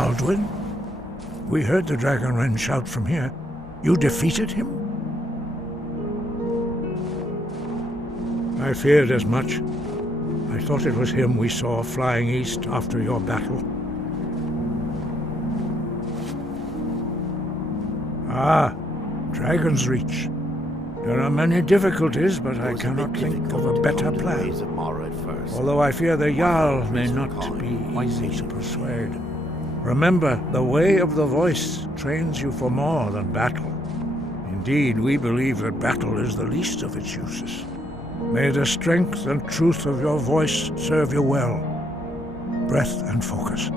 Alduin? We heard the Dragonren shout from here. You defeated him? I feared as much. I thought it was him we saw flying east after your battle. Ah, Dragon's Reach. There are many difficulties, but I cannot think of a better plan. Although I fear the Jarl may not be easy to persuade. Remember, the way of the voice trains you for more than battle. Indeed, we believe that battle is the least of its uses. May the strength and truth of your voice serve you well. Breath and focus.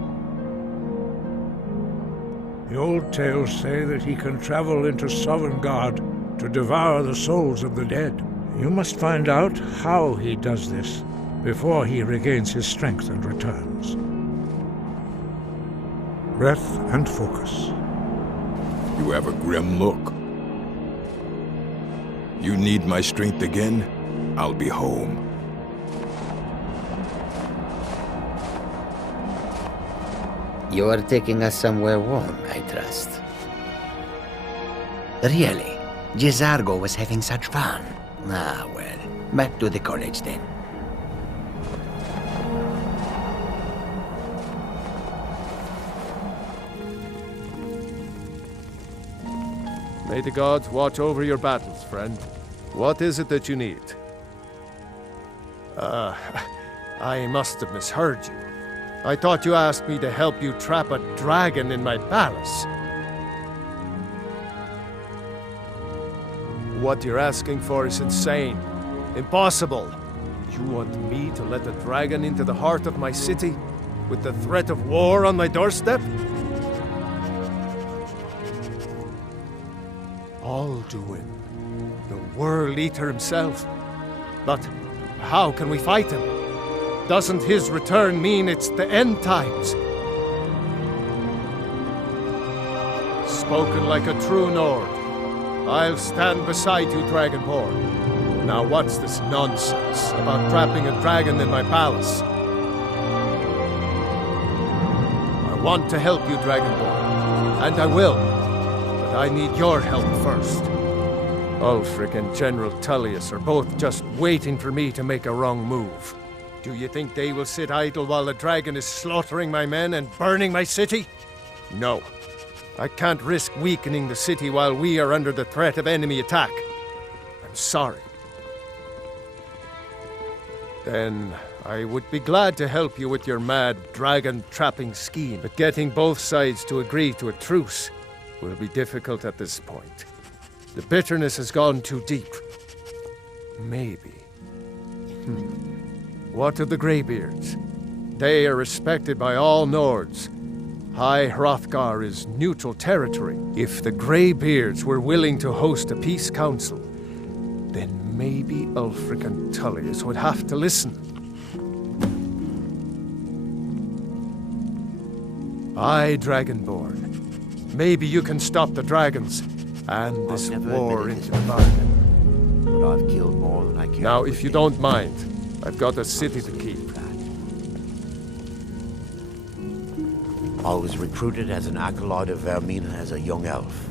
The old tales say that he can travel into Sovngarde to devour the souls of the dead. You must find out how he does this before he regains his strength and returns. Breath and focus. You have a grim look. You need my strength again? I'll be home. You are taking us somewhere warm, I trust. Really? Gisargo was having such fun. Ah, well, back to the college then. May the gods watch over your battles, friend. What is it that you need? I must have misheard you. I thought you asked me to help you trap a dragon in my palace. What you're asking for is insane. Impossible. You want me to let a dragon into the heart of my city, with the threat of war on my doorstep? Alduin, the World Eater himself. But how can we fight him? Doesn't his return mean it's the end times? Spoken like a true Nord. I'll stand beside you, Dragonborn. Now what's this nonsense about trapping a dragon in my palace? I want to help you, Dragonborn, and I will. But I need your help first. Ulfric and General Tullius are both just waiting for me to make a wrong move. Do you think they will sit idle while the dragon is slaughtering my men and burning my city? No. I can't risk weakening the city while we are under the threat of enemy attack. I'm sorry. Then I would be glad to help you with your mad dragon-trapping scheme, but getting both sides to agree to a truce will be difficult at this point. The bitterness has gone too deep. Maybe. What of the Greybeards? They are respected by all Nords. High Hrothgar is neutral territory. If the Greybeards were willing to host a peace council, then maybe Ulfric and Tullius would have to listen. Aye, Dragonborn. Maybe you can stop the dragons and this war into the bargain. But I've killed more than I can. Now, if you don't mind, I've got a city to keep. I was recruited as an acolyte of Vermina as a young elf.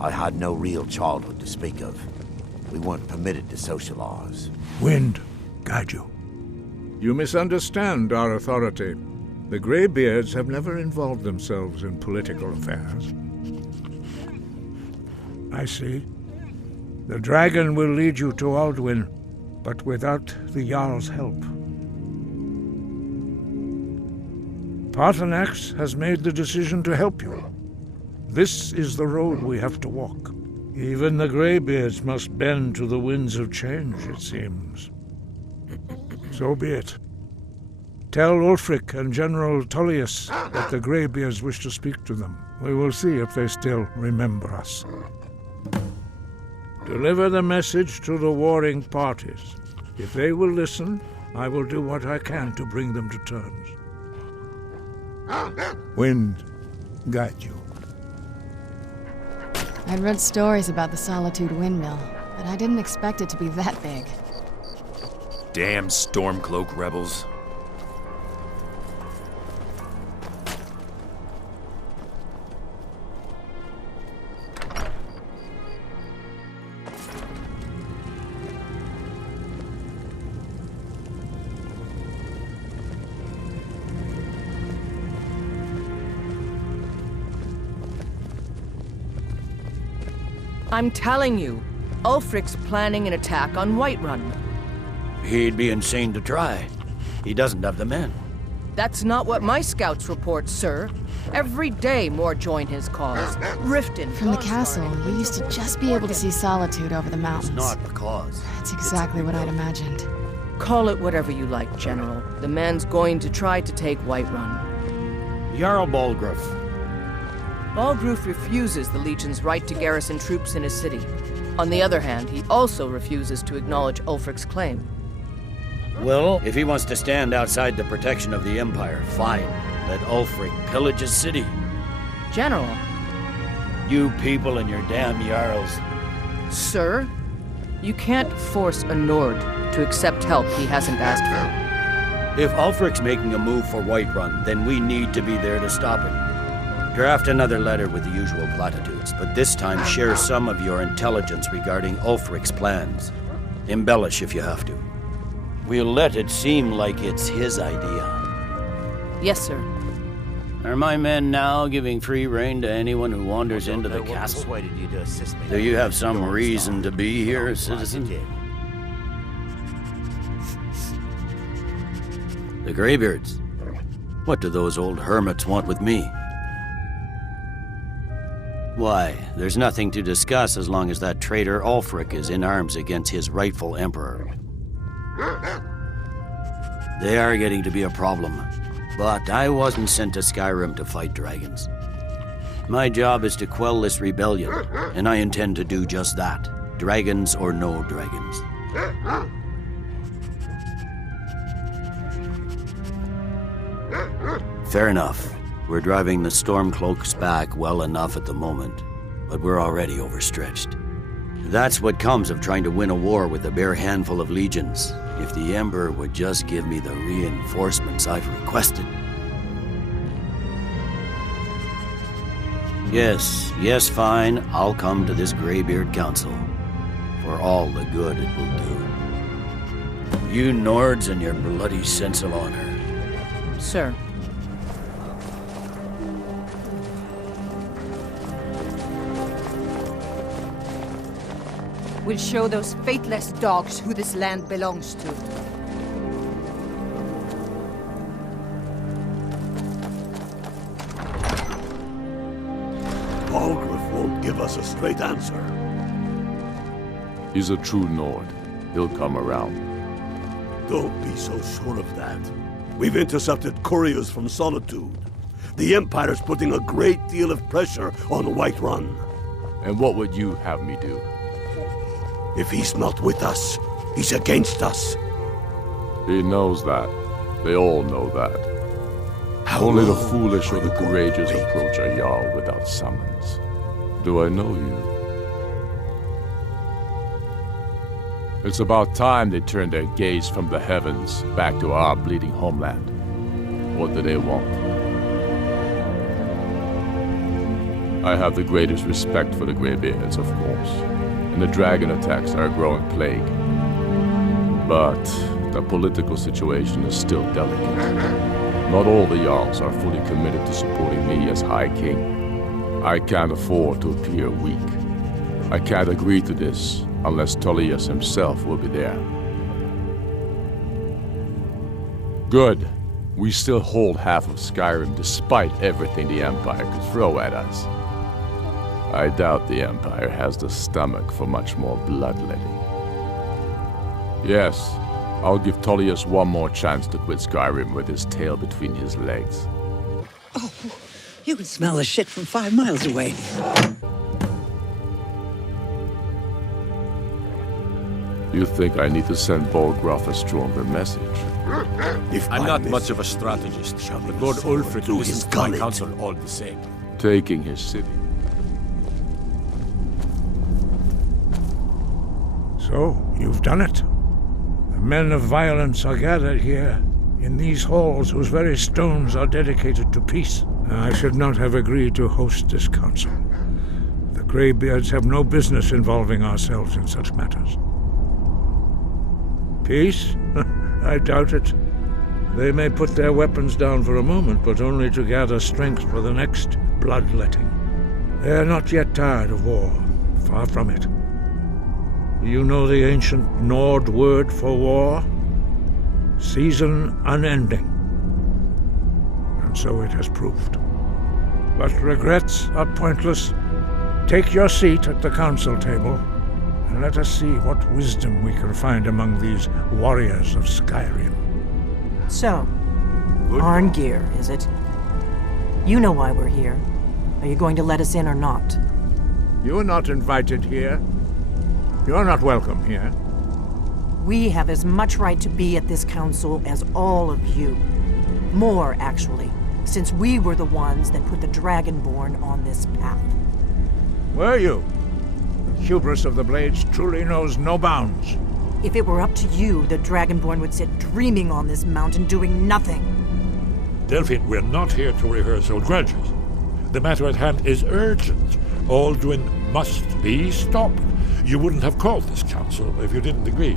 I had no real childhood to speak of. We weren't permitted to socialize. Wind, guide you. You misunderstand our authority. The Greybeards have never involved themselves in political affairs. I see. The dragon will lead you to Alduin, but without the Jarl's help. Paarthurnax has made the decision to help you. This is the road we have to walk. Even the Greybeards must bend to the winds of change, it seems. So be it. Tell Ulfric and General Tullius that the Greybeards wish to speak to them. We will see if they still remember us. Deliver the message to the warring parties. If they will listen, I will do what I can to bring them to terms. Wind, guide you. I'd read stories about the Solitude Windmill, but I didn't expect it to be that big. Damn Stormcloak rebels. I'm telling you, Ulfric's planning an attack on Whiterun. He'd be insane to try. He doesn't have the men. That's not what my scouts report, sir. Every day more join his cause. Riften. From the castle, you used to just be able to see Solitude over the mountains. It's not a cause. That's exactly what I'd imagined. Call it whatever you like, General. The man's going to try to take Whiterun. Jarl Balgruuf. Balgruuf refuses the Legion's right to garrison troops in his city. On the other hand, he also refuses to acknowledge Ulfric's claim. Well, if he wants to stand outside the protection of the Empire, fine. Let Ulfric pillage his city. General. You people and your damn Jarls. Sir, you can't force a Nord to accept help he hasn't asked for. If Ulfric's making a move for Whiterun, then we need to be there to stop him. Draft another letter with the usual platitudes, but this time share some of your intelligence regarding Ulfric's plans. Embellish if you have to. We'll let it seem like it's his idea. Yes, sir. Are my men now giving free rein to anyone who wanders into the castle? Do you have some reason to be here, citizen? The Greybeards. What do those old hermits want with me? Why, there's nothing to discuss as long as that traitor Ulfric is in arms against his rightful emperor. They are getting to be a problem. But I wasn't sent to Skyrim to fight dragons. My job is to quell this rebellion, and I intend to do just that. Dragons or no dragons. Fair enough. We're driving the Stormcloaks back well enough at the moment, but we're already overstretched. That's what comes of trying to win a war with a bare handful of legions. If the Emperor would just give me the reinforcements I've requested. Yes, fine. I'll come to this Greybeard Council. For all the good it will do. You Nords and your bloody sense of honor. Sir. We'll show those faithless dogs who this land belongs to. Balgruuf won't give us a straight answer. He's a true Nord. He'll come around. Don't be so sure of that. We've intercepted couriers from Solitude. The Empire's putting a great deal of pressure on Whiterun. And what would you have me do? If he's not with us, he's against us. He knows that. They all know that. Only the foolish or the courageous approach a Jarl without summons. Do I know you? It's about time they turned their gaze from the heavens back to our bleeding homeland. What do they want? I have the greatest respect for the Greybeards, of course. And the dragon attacks are a growing plague. But the political situation is still delicate. Not all the Jarls are fully committed to supporting me as High King. I can't afford to appear weak. I can't agree to this unless Tullius himself will be there. Good. We still hold half of Skyrim despite everything the Empire could throw at us. I doubt the Empire has the stomach for much more bloodletting. Yes, I'll give Tullius one more chance to quit Skyrim with his tail between his legs. Oh, you can smell the shit from 5 miles away. You think I need to send Balgruuf a stronger message? I'm not much of a strategist, but Lord Ulfric listens to my counsel all the same. Taking his city. So, you've done it. The men of violence are gathered here, in these halls whose very stones are dedicated to peace. I should not have agreed to host this council. The Greybeards have no business involving ourselves in such matters. Peace? I doubt it. They may put their weapons down for a moment, but only to gather strength for the next bloodletting. They are not yet tired of war. Far from it. Do you know the ancient Nord word for war? Season unending. And so it has proved. But regrets are pointless. Take your seat at the council table, and let us see what wisdom we can find among these warriors of Skyrim. So, Arngeir, is it? You know why we're here. Are you going to let us in or not? You are not invited here. You are not welcome here. We have as much right to be at this council as all of you. More, actually, since we were the ones that put the Dragonborn on this path. Were you? The hubris of the Blades truly knows no bounds. If it were up to you, the Dragonborn would sit dreaming on this mountain doing nothing. Delphine, we're not here to rehearse old grudges. The matter at hand is urgent. Alduin must be stopped. You wouldn't have called this council if you didn't agree.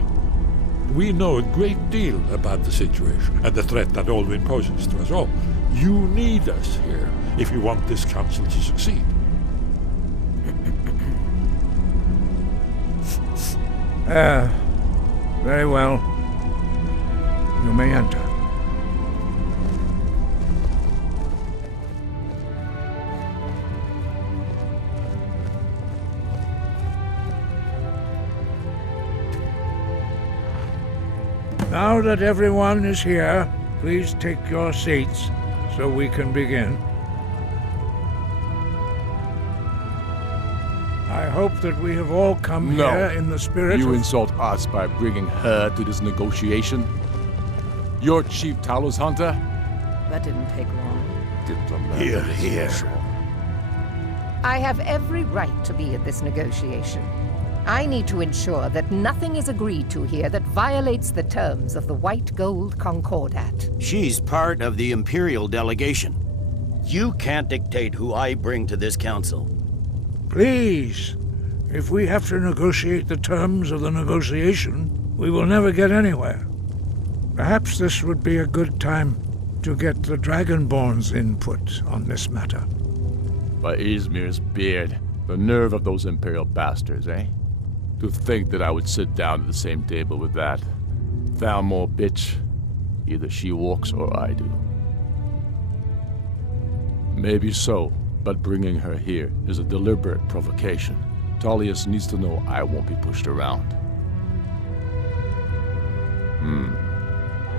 We know a great deal about the situation and the threat that Alduin poses to us all. You need us here if you want this council to succeed. Very well. You may enter. Now that everyone is here, please take your seats so we can begin. I hope that we have all come here in the spirit You of... insult us by bringing her to this negotiation? You're Chief Talos Hunter? That didn't take long. Here, here. I have every right to be at this negotiation. I need to ensure that nothing is agreed to here that violates the terms of the White Gold Concordat. She's part of the Imperial delegation. You can't dictate who I bring to this council. Please, if we have to negotiate the terms of the negotiation, we will never get anywhere. Perhaps this would be a good time to get the Dragonborn's input on this matter. By Izmir's beard, the nerve of those Imperial bastards, eh? To think that I would sit down at the same table with that. Thalmor bitch. Either she walks or I do. Maybe so, but bringing her here is a deliberate provocation. Tullius needs to know I won't be pushed around.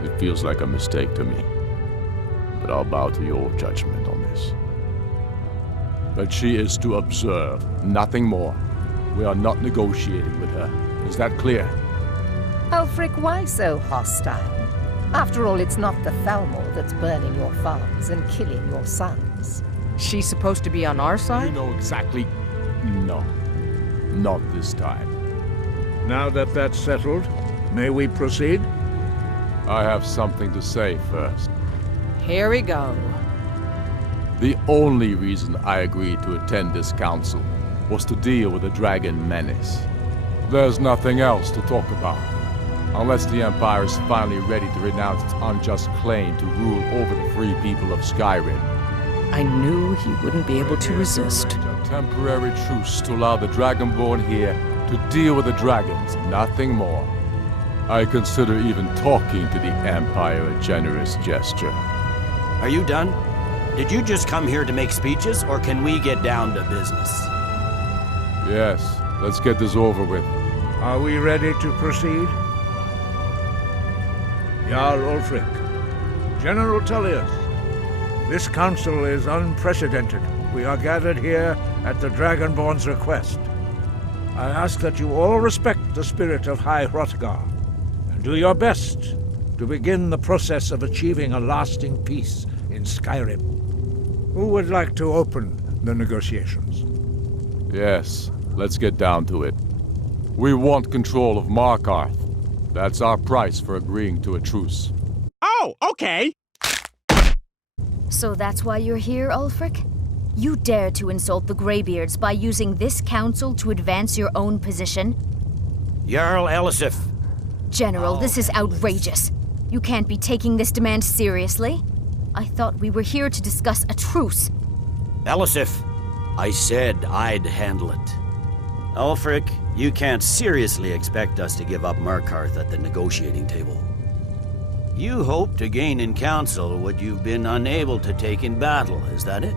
It feels like a mistake to me. But I'll bow to your judgment on this. But she is to observe, nothing more. We are not negotiating with her. Is that clear? Ulfric, why so hostile? After all, it's not the Thalmor that's burning your farms and killing your sons. She's supposed to be on our side? You know exactly... No. Not this time. Now that that's settled, may we proceed? I have something to say first. Here we go. The only reason I agreed to attend this council was to deal with the dragon menace. There's nothing else to talk about. Unless the Empire is finally ready to renounce its unjust claim to rule over the free people of Skyrim. I knew he wouldn't be able to resist. A temporary truce to allow the Dragonborn here to deal with the dragons, nothing more. I consider even talking to the Empire a generous gesture. Are you done? Did you just come here to make speeches, or can we get down to business? Yes, let's get this over with. Are we ready to proceed? Jarl Ulfric, General Tullius, this council is unprecedented. We are gathered here at the Dragonborn's request. I ask that you all respect the spirit of High Hrothgar, and do your best to begin the process of achieving a lasting peace in Skyrim. Who would like to open the negotiations? Yes, let's get down to it. We want control of Markarth. That's our price for agreeing to a truce. Oh, okay! So that's why you're here, Ulfric? You dare to insult the Greybeards by using this council to advance your own position? Jarl Elisif. General, this is outrageous. You can't be taking this demand seriously. I thought we were here to discuss a truce. Elisif, I said I'd handle it. Ulfric, you can't seriously expect us to give up Markarth at the negotiating table. You hope to gain in council what you've been unable to take in battle, is that it?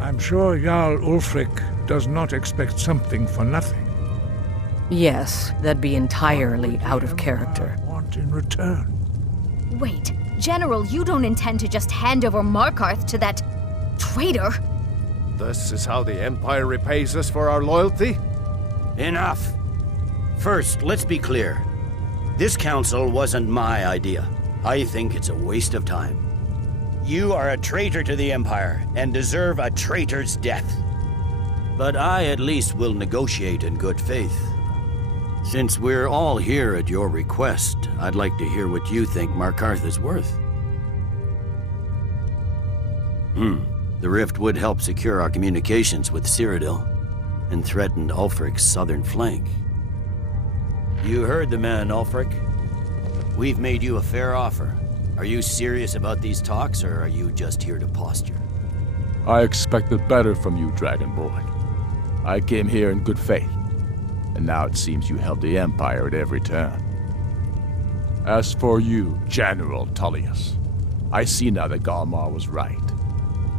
I'm sure Jarl Ulfric does not expect something for nothing. Yes, that'd be entirely out of character. I want in return. Wait, General, you don't intend to just hand over Markarth to that traitor? This is how the Empire repays us for our loyalty? Enough! First, let's be clear. This council wasn't my idea. I think it's a waste of time. You are a traitor to the Empire, and deserve a traitor's death. But I at least will negotiate in good faith. Since we're all here at your request, I'd like to hear what you think Markarth is worth. The rift would help secure our communications with Cyrodiil, and threatened Ulfric's southern flank. You heard the man, Ulfric. We've made you a fair offer. Are you serious about these talks, or are you just here to posture? I expected better from you, Dragonborn. I came here in good faith, and now it seems you help the Empire at every turn. As for you, General Tullius, I see now that Galmar was right.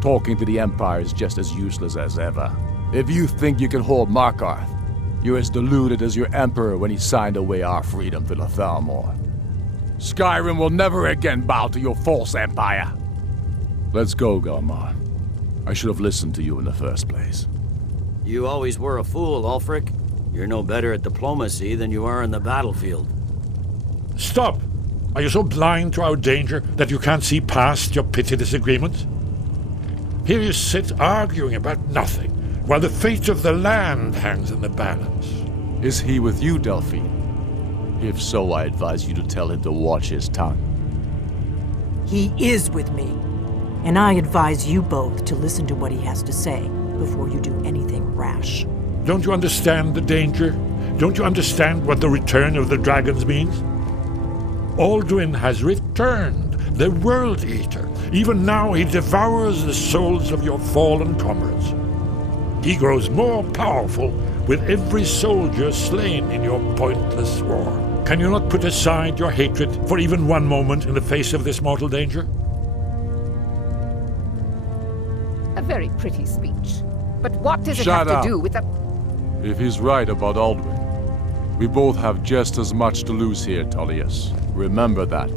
Talking to the Empire is just as useless as ever. If you think you can hold Markarth, you're as deluded as your Emperor when he signed away our freedom to the Thalmor. Skyrim will never again bow to your false empire. Let's go, Galmar. I should have listened to you in the first place. You always were a fool, Ulfric. You're no better at diplomacy than you are in the battlefield. Stop! Are you so blind to our danger that you can't see past your petty disagreements? Here you sit arguing about nothing, while the fate of the land hangs in the balance. Is he with you, Delphine? If so, I advise you to tell him to watch his tongue. He is with me, and I advise you both to listen to what he has to say before you do anything rash. Don't you understand the danger? Don't you understand what the return of the dragons means? Alduin has returned, the World Eater. Even now he devours the souls of your fallen comrades. He grows more powerful with every soldier slain in your pointless war. Can you not put aside your hatred for even one moment in the face of this mortal danger? A very pretty speech. But what does it have to do with the... If he's right about Alduin, we both have just as much to lose here, Tullius. Remember that.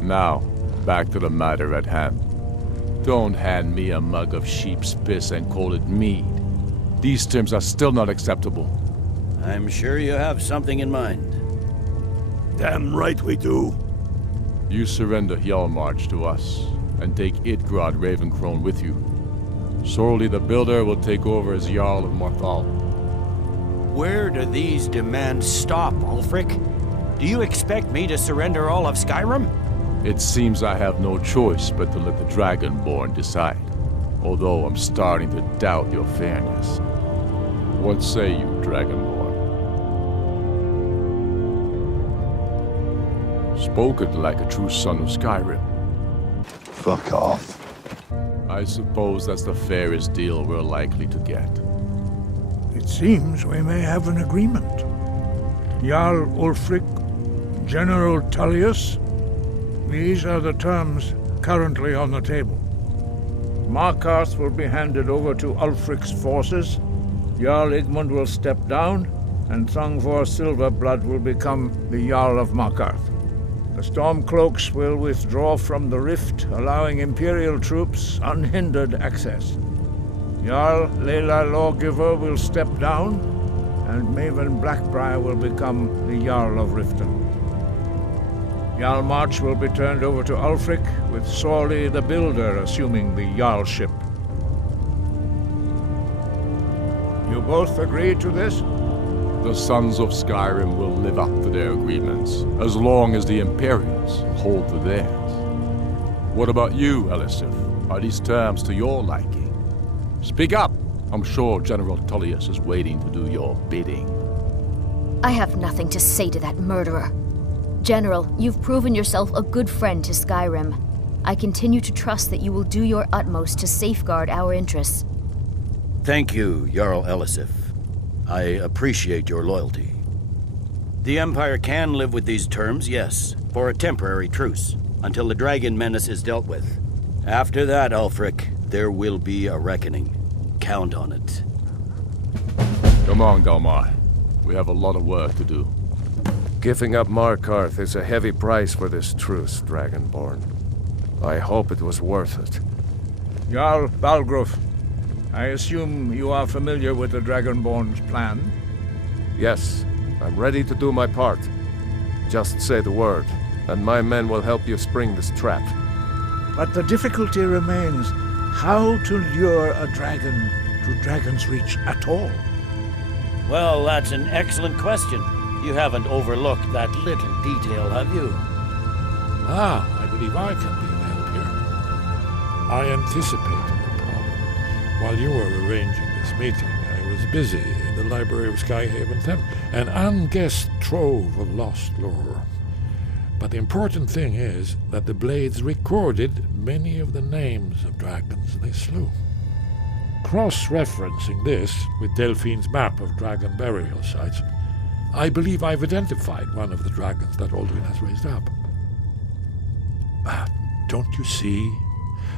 Now, back to the matter at hand. Don't hand me a mug of sheep's piss and call it mead. These terms are still not acceptable. I'm sure you have something in mind. Damn right we do. You surrender Hjalmarch to us, and take Idgrod Ravencrone with you. Soule the Builder will take over as Jarl of Morthal. Where do these demands stop, Ulfric? Do you expect me to surrender all of Skyrim? It seems I have no choice but to let the Dragonborn decide, although I'm starting to doubt your fairness. What say you, Dragonborn? Spoken like a true son of Skyrim. Fuck off. I suppose that's the fairest deal we're likely to get. It seems we may have an agreement. Jarl Ulfric, General Tullius, these are the terms currently on the table. Markarth will be handed over to Ulfric's forces, Jarl Igmund will step down, and Thongvor Silverblood will become the Jarl of Markarth. The Stormcloaks will withdraw from the rift, allowing Imperial troops unhindered access. Jarl Layla Lawgiver will step down, and Maven Blackbriar will become the Jarl of Riften. Hjalmarch will be turned over to Ulfric, with Soule the Builder assuming the Jarlship. You both agree to this? The Sons of Skyrim will live up to their agreements, as long as the Imperials hold to theirs. What about you, Elisif? Are these terms to your liking? Speak up! I'm sure General Tullius is waiting to do your bidding. I have nothing to say to that murderer. General, you've proven yourself a good friend to Skyrim. I continue to trust that you will do your utmost to safeguard our interests. Thank you, Jarl Elisif. I appreciate your loyalty. The Empire can live with these terms, yes, for a temporary truce, until the dragon menace is dealt with. After that, Ulfric, there will be a reckoning. Count on it. Come on, Galmar. We have a lot of work to do. Giving up Markarth is a heavy price for this truce, Dragonborn. I hope it was worth it. Jarl Balgruf, I assume you are familiar with the Dragonborn's plan? Yes, I'm ready to do my part. Just say the word, and my men will help you spring this trap. But the difficulty remains how to lure a dragon to Dragon's Reach at all. Well, that's an excellent question. You haven't overlooked that little detail, have you? I believe I can be of help here. I anticipated the problem. While you were arranging this meeting, I was busy in the library of Skyhaven Temple, an unguessed trove of lost lore. But the important thing is that the Blades recorded many of the names of dragons they slew. Cross-referencing this with Delphine's map of dragon burial sites, I believe I've identified one of the dragons that Alduin has raised up. Don't you see?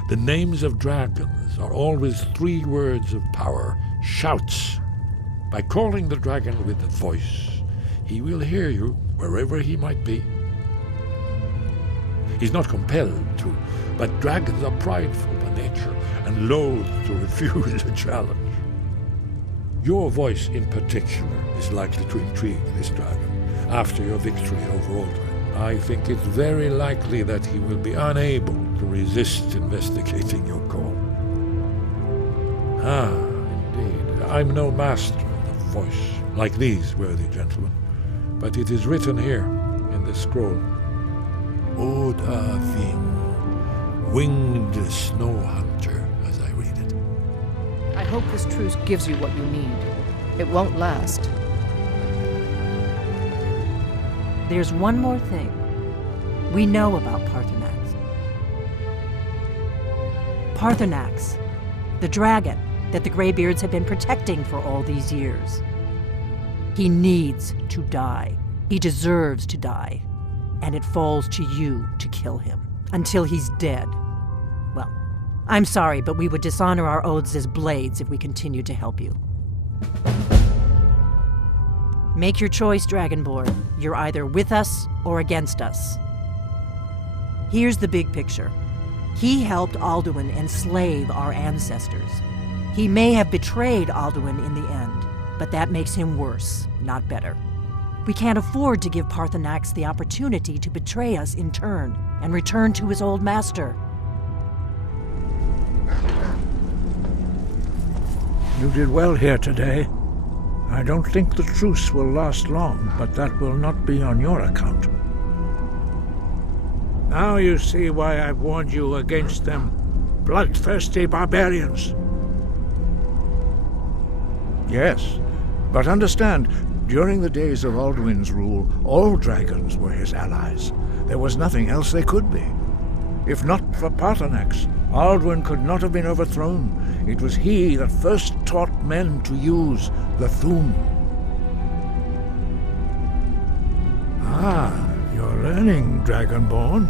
The names of dragons are always 3 words of power, shouts. By calling the dragon with a voice, he will hear you wherever he might be. He's not compelled to, but dragons are prideful by nature and loath to refuse a challenge. Your voice in particular is likely to intrigue this dragon after your victory over Alduin. I think it's very likely that he will be unable to resist investigating your call. Indeed. I'm no master of the voice, like these worthy gentlemen, but it is written here in this scroll. Oda Thing, winged snow hunter, as I read it. I hope this truce gives you what you need. It won't last. There's one more thing. We know about Paarthurnax. Paarthurnax, the dragon that the Greybeards have been protecting for all these years. He needs to die. He deserves to die. And it falls to you to kill him until he's dead. Well, I'm sorry, but we would dishonor our oaths as Blades if we continued to help you. Make your choice, Dragonborn. You're either with us or against us. Here's the big picture. He helped Alduin enslave our ancestors. He may have betrayed Alduin in the end, but that makes him worse, not better. We can't afford to give Paarthurnax the opportunity to betray us in turn and return to his old master. You did well here today. I don't think the truce will last long, but that will not be on your account. Now you see why I've warned you against them bloodthirsty barbarians. Yes, but understand, during the days of Alduin's rule, all dragons were his allies. There was nothing else they could be. If not for Paarthurnax, Alduin could not have been overthrown. It was he that first taught men to use the Thu'um. You're learning, Dragonborn.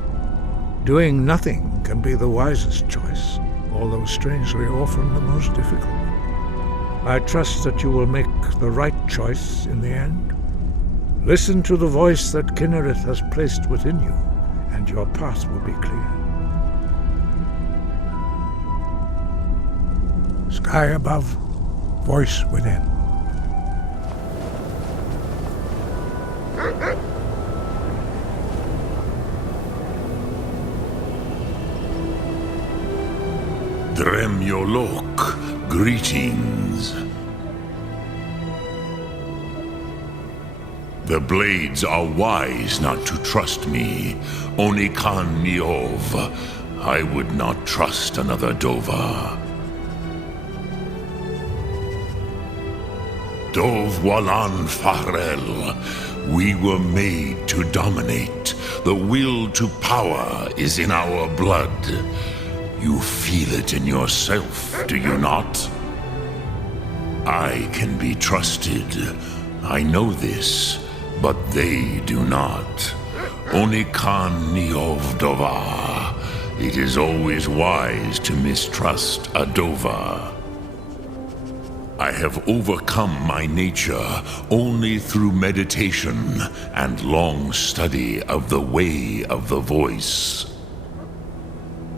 Doing nothing can be the wisest choice, although strangely often the most difficult. I trust that you will make the right choice in the end. Listen to the voice that Kynareth has placed within you, and your path will be clear. Sky above, voice within. Dremyolok, greetings. The Blades are wise not to trust me. Onikan Niov. I would not trust another Dova. Dov Walan Farel. We were made to dominate. The will to power is in our blood. You feel it in yourself, do you not? I can be trusted. I know this, but they do not. Only Khan Niovdova. It is always wise to mistrust a Dova. I have overcome my nature only through meditation and long study of the way of the voice.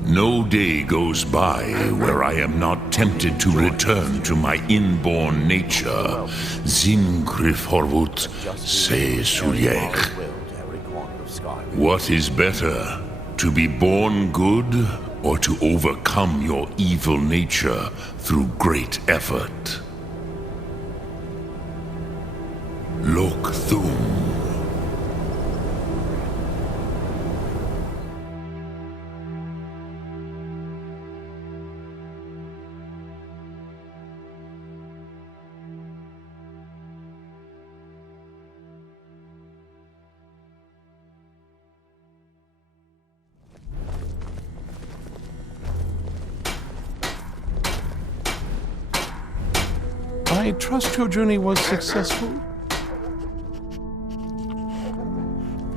No day goes by where I am not tempted to return to my inborn nature. Zingriforvut se Sulech. What is better, to be born good or to overcome your evil nature through great effort? Lok Thum. I trust your journey was successful.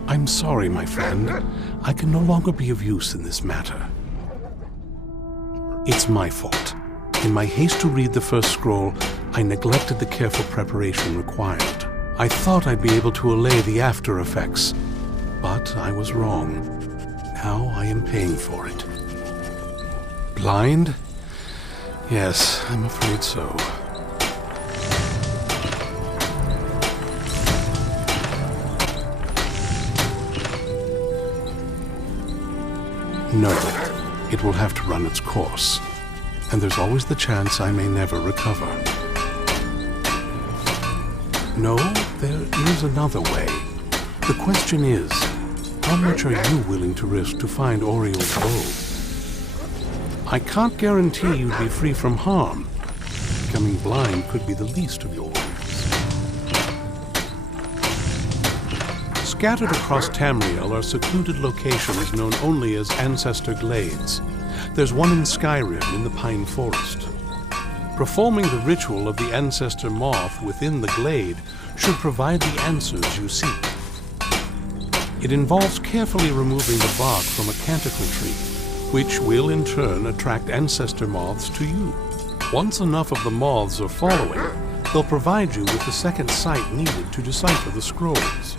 I'm sorry, my friend. I can no longer be of use in this matter. It's my fault. In my haste to read the first scroll, I neglected the careful preparation required. I thought I'd be able to allay the after effects, but I was wrong. Now I am paying for it. Blind? Yes, I'm afraid so. No, it will have to run its course, and there's always the chance I may never recover. No, there is another way. The question is, how much are you willing to risk to find Auriel's bow? I can't guarantee you'd be free from harm. Becoming blind could be the least of your worries. Scattered across Tamriel are secluded locations known only as Ancestor Glades. There's one in Skyrim in the Pine Forest. Performing the ritual of the Ancestor Moth within the glade should provide the answers you seek. It involves carefully removing the bark from a canticle tree, which will in turn attract Ancestor Moths to you. Once enough of the moths are following, they'll provide you with the second sight needed to decipher the scrolls.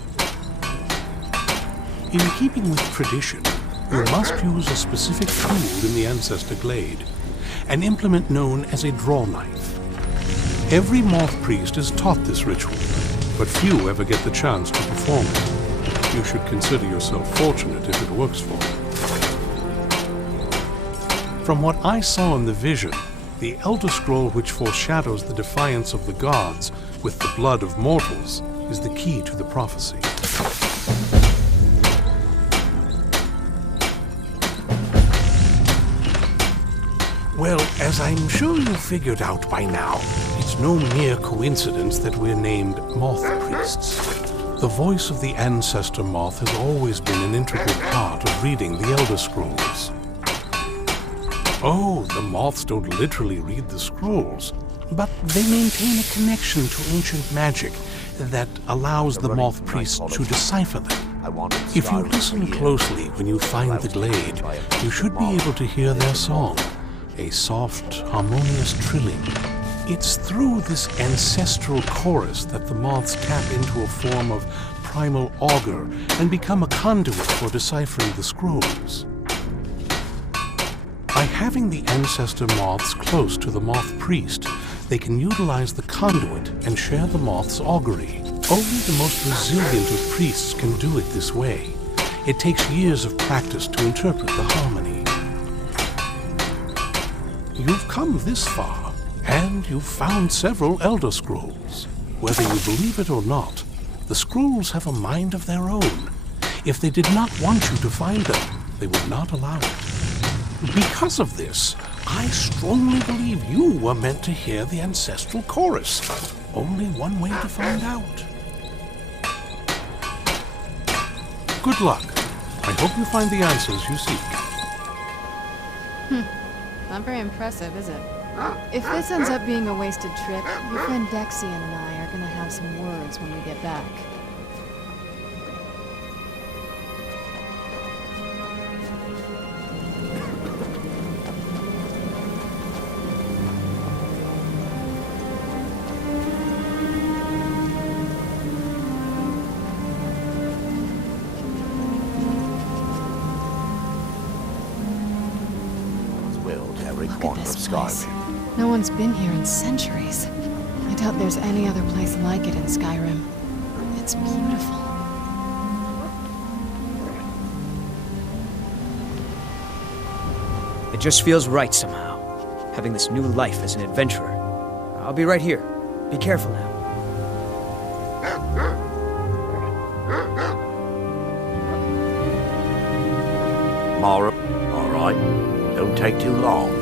In keeping with tradition, you must use a specific tool in the Ancestor Glade, an implement known as a draw knife. Every moth priest is taught this ritual, but few ever get the chance to perform it. You should consider yourself fortunate if it works for you. From what I saw in the vision, the Elder Scroll which foreshadows the defiance of the gods with the blood of mortals is the key to the prophecy. Well, as I'm sure you've figured out by now, it's no mere coincidence that we're named Moth Priests. The voice of the Ancestor Moth has always been an integral part of reading the Elder Scrolls. Oh, the moths don't literally read the scrolls, but they maintain a connection to ancient magic that allows the Moth Priests to decipher them. If you listen closely when you find the glade, you should be able to hear their song. A soft, harmonious trilling. It's through this ancestral chorus that the moths tap into a form of primal augur and become a conduit for deciphering the scrolls. By having the ancestor moths close to the moth priest, they can utilize the conduit and share the moth's augury. Only the most resilient of priests can do it this way. It takes years of practice to interpret the harmony. You've come this far, and you've found several Elder Scrolls. Whether you believe it or not, the scrolls have a mind of their own. If they did not want you to find them, they would not allow it. Because of this, I strongly believe you were meant to hear the ancestral chorus. Only one way to find out. Good luck. I hope you find the answers you seek. Not very impressive, is it? If this ends up being a wasted trip, your friend Dexian and I are gonna have some words when we get back. Corner of Skyrim. No one's been here in centuries. I doubt there's any other place like it in Skyrim. It's beautiful. It just feels right somehow, having this new life as an adventurer. I'll be right here. Be careful now. Mara, all right. Don't take too long.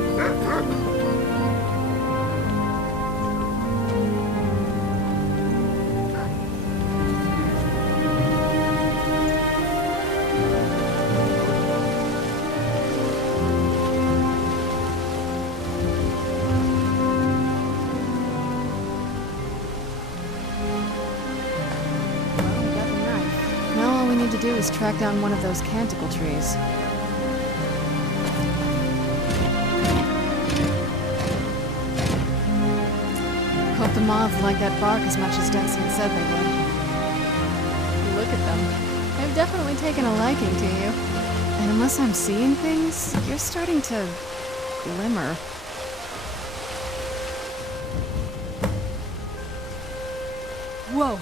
Is track down one of those canticle trees. Hope the moths like that bark as much as Dexian said they would. Look at them. They've definitely taken a liking to you. And unless I'm seeing things, you're starting to glimmer. Whoa.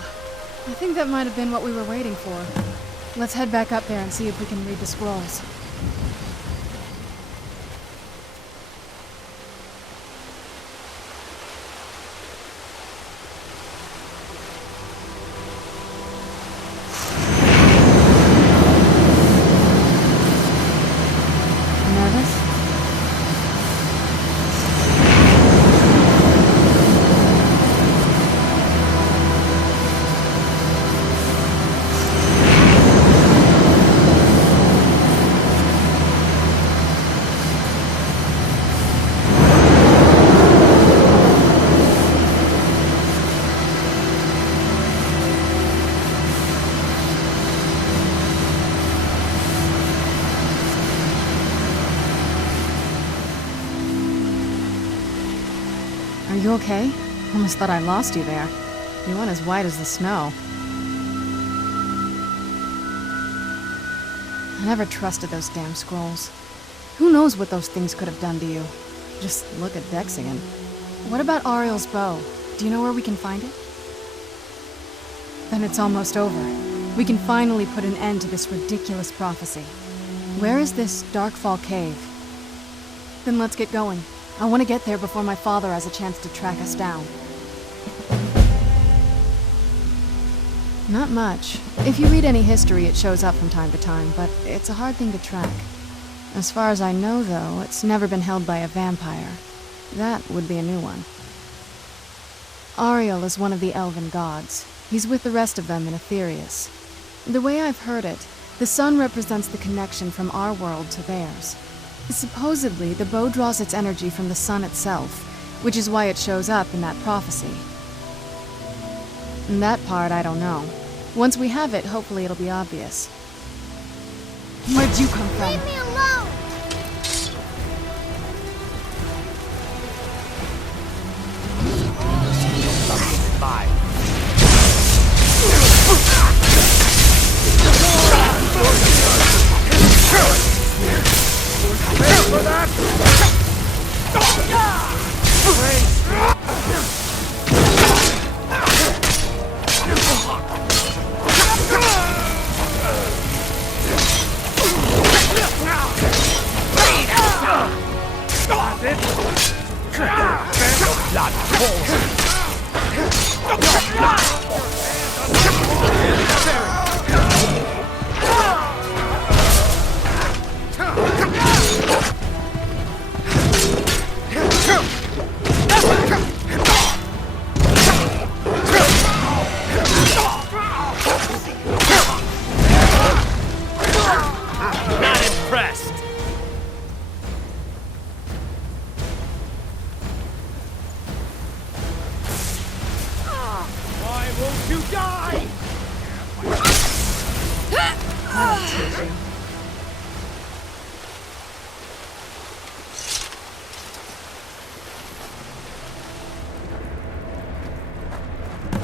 I think that might have been what we were waiting for. Let's head back up there and see if we can read the scrolls. Nervous? Are you okay? Almost thought I lost you there. You went as white as the snow. I never trusted those damn scrolls. Who knows what those things could have done to you? Just look at Dexian. What about Auriel's bow? Do you know where we can find it? Then it's almost over. We can finally put an end to this ridiculous prophecy. Where is this Darkfall cave? Then let's get going. I want to get there before my father has a chance to track us down. Not much. If you read any history, it shows up from time to time, but it's a hard thing to track. As far as I know, though, it's never been held by a vampire. That would be a new one. Auriel is one of the elven gods. He's with the rest of them in Aetherius. The way I've heard it, the sun represents the connection from our world to theirs. Supposedly, the bow draws its energy from the sun itself, which is why it shows up in that prophecy. And that part, I don't know. Once we have it, hopefully it'll be obvious. Where'd you come from? Leave me alone! Bye. Wait for that! Wait!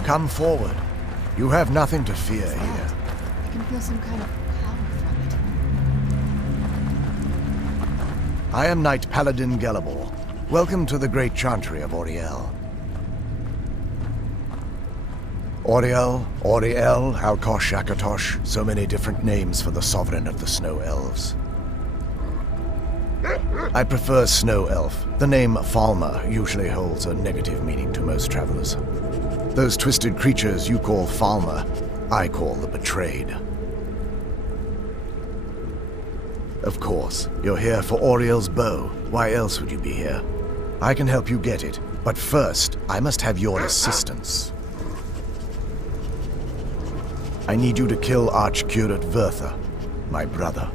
Come forward. You have nothing to fear here. I can feel some kind of power from it. I am Knight Paladin Gelibor. Welcome to the great Chantry of Auriel. Auriel, Alkosh, Akatosh, so many different names for the sovereign of the Snow Elves. I prefer Snow Elf. The name Falmer usually holds a negative meaning to most travelers. Those twisted creatures you call Falmer, I call the Betrayed. Of course, you're here for Auriel's bow. Why else would you be here? I can help you get it, but first, I must have your assistance. I need you to kill Archcurate Vertha, my brother.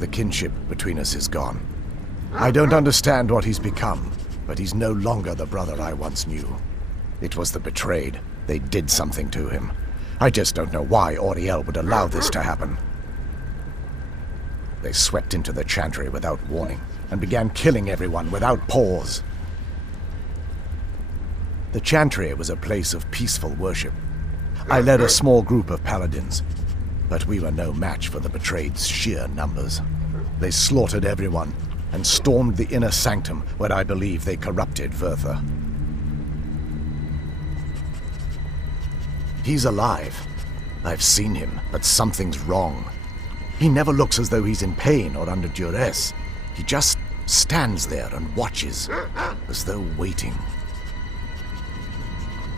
The kinship between us is gone. I don't understand what he's become, but he's no longer the brother I once knew. It was the Betrayed. They did something to him. I just don't know why Auriel would allow this to happen. They swept into the Chantry without warning, and began killing everyone without pause. The Chantry was a place of peaceful worship. I led a small group of paladins, but we were no match for the Betrayed's sheer numbers. They slaughtered everyone, and stormed the inner sanctum, where I believe they corrupted Vertha. He's alive. I've seen him, but something's wrong. He never looks as though he's in pain or under duress. He just stands there and watches, as though waiting.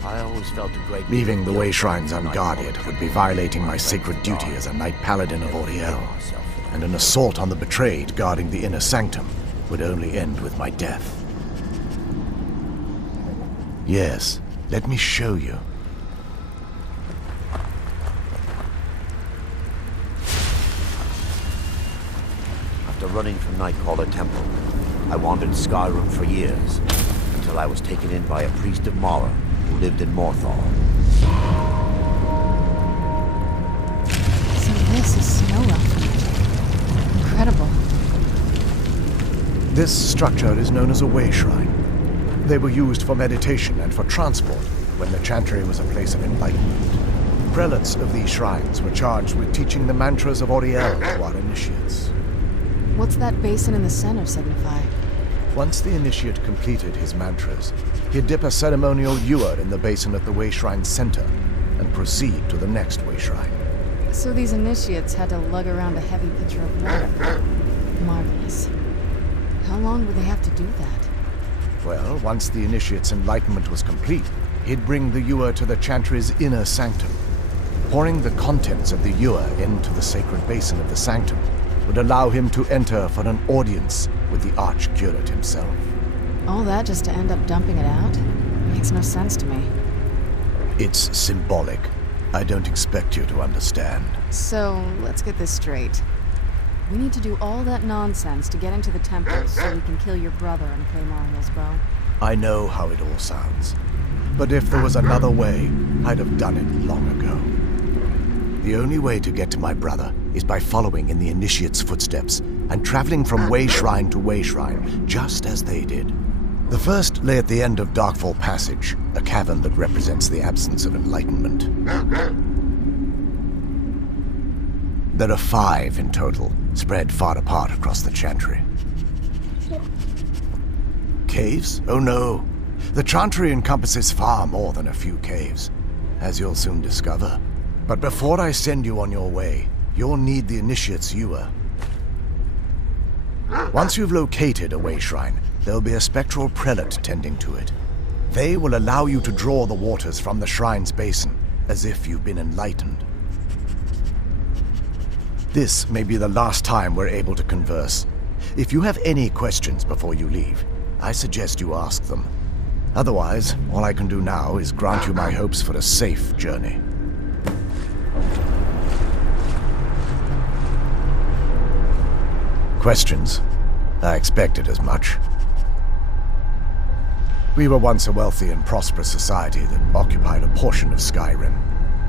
I always felt a great... Leaving the way shrines unguarded would be violating my sacred duty as a Knight Paladin of Auriel, and an assault on the Betrayed guarding the inner sanctum would only end with my death. Yes, let me show you. After running from Nightcaller Temple, I wandered Skyrim for years, until I was taken in by a priest of Mara who lived in Morthal. So this is Snow Elf. Incredible. This structure is known as a way shrine. They were used for meditation and for transport when the Chantry was a place of enlightenment. Prelates of these shrines were charged with teaching the mantras of Auriel to our initiates. What's that basin in the center signify? Once the initiate completed his mantras, he'd dip a ceremonial ewer in the basin at the way shrine's center and proceed to the next way shrine. So these initiates had to lug around a heavy pitcher of water. Marvelous. How long would they have to do that? Well, once the initiate's enlightenment was complete, he'd bring the ewer to the Chantry's inner sanctum. Pouring the contents of the ewer into the sacred basin of the sanctum would allow him to enter for an audience with the Archcurate himself. All that just to end up dumping it out? Makes no sense to me. It's symbolic. I don't expect you to understand. So, let's get this straight. We need to do all that nonsense to get into the temple so we can kill your brother and claim Auriel's bow. I know how it all sounds. But if there was another way, I'd have done it long ago. The only way to get to my brother is by following in the initiate's footsteps and traveling from way shrine to way shrine, just as they did. The first lay at the end of Darkfall Passage, a cavern that represents the absence of enlightenment. There are 5 in total, spread far apart across the Chantry. Caves? Oh no. The Chantry encompasses far more than a few caves, as you'll soon discover. But before I send you on your way, you'll need the initiate's ewer. Once you've located a way shrine, there'll be a spectral prelate tending to it. They will allow you to draw the waters from the shrine's basin, as if you've been enlightened. This may be the last time we're able to converse. If you have any questions before you leave, I suggest you ask them. Otherwise, all I can do now is grant you my hopes for a safe journey. Questions? I expected as much. We were once a wealthy and prosperous society that occupied a portion of Skyrim.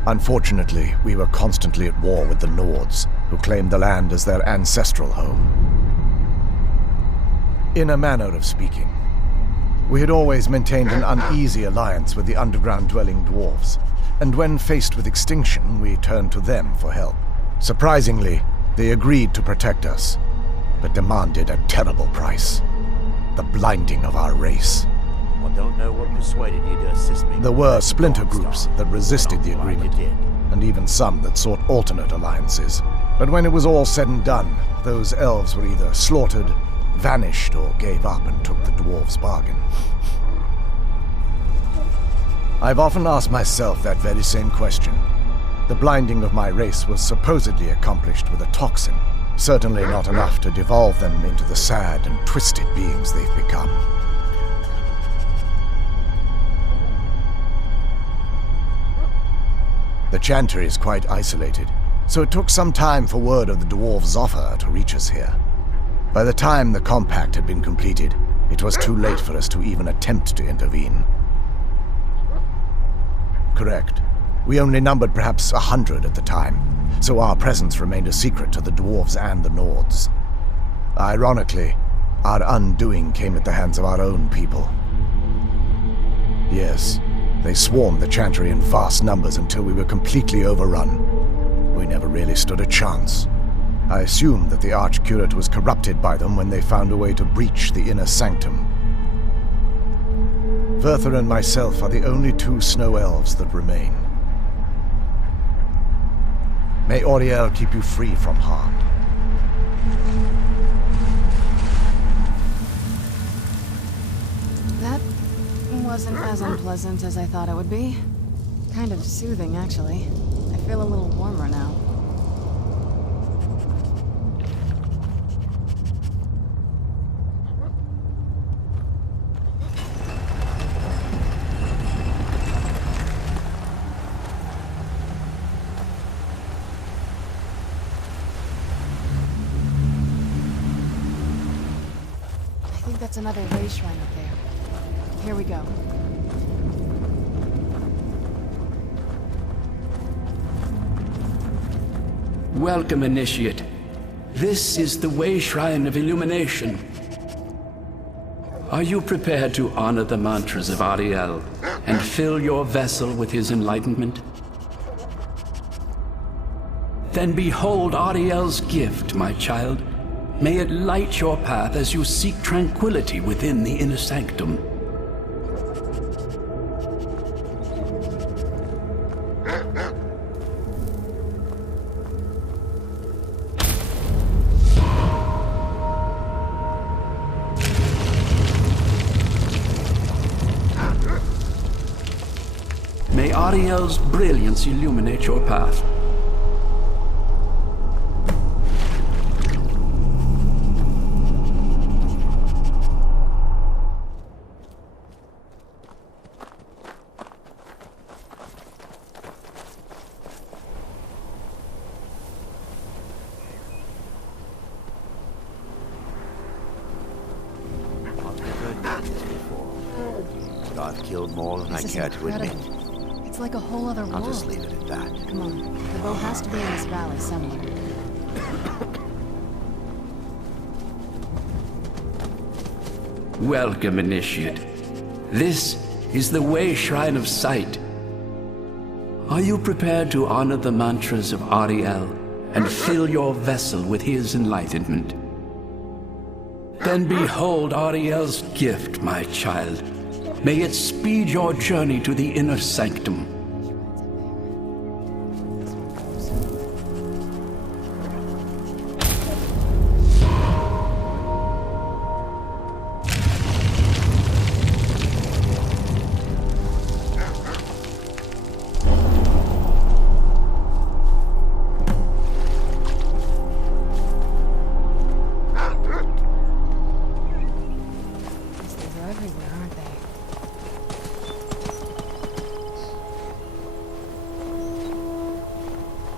Unfortunately, we were constantly at war with the Nords, who claimed the land as their ancestral home. In a manner of speaking, we had always maintained an uneasy alliance with the underground-dwelling dwarves, and when faced with extinction, we turned to them for help. Surprisingly, they agreed to protect us, but demanded a terrible price: the blinding of our race. I don't know what persuaded you to assist me. There were splinter groups that resisted the agreement, and even some that sought alternate alliances. But when it was all said and done, those elves were either slaughtered, vanished, or gave up and took the dwarves' bargain. I've often asked myself that very same question. The blinding of my race was supposedly accomplished with a toxin, certainly not enough to devolve them into the sad and twisted beings they've become. The Chantry is quite isolated, so it took some time for word of the dwarves' offer to reach us here. By the time the compact had been completed, it was too late for us to even attempt to intervene. Correct. We only numbered perhaps 100 at the time, so our presence remained a secret to the dwarves and the Nords. Ironically, our undoing came at the hands of our own people. Yes, they swarmed the Chantry in vast numbers until we were completely overrun. We never really stood a chance. I assumed that the Archcurate was corrupted by them when they found a way to breach the inner sanctum. Verther and myself are the only two snow elves that remain. May Auriel keep you free from harm. That wasn't as unpleasant as I thought it would be. Kind of soothing, actually. I feel a little warmer now. That's another way shrine up there. Here we go. Welcome, Initiate. This is the Way Shrine of Illumination. Are you prepared to honor the mantras of Auriel and fill your vessel with his enlightenment? Then behold Auriel's gift, my child. May it light your path as you seek tranquility within the inner sanctum. May Auriel's brilliance illuminate your path. It's like a whole other world. I'll just leave it at that. Come on, the bow has to be in this valley somewhere. Welcome, Initiate. This is the Way Shrine of Sight. Are you prepared to honor the mantras of Auriel and fill your vessel with his enlightenment? Then behold Auriel's gift, my child. May it speed your journey to the inner sanctum.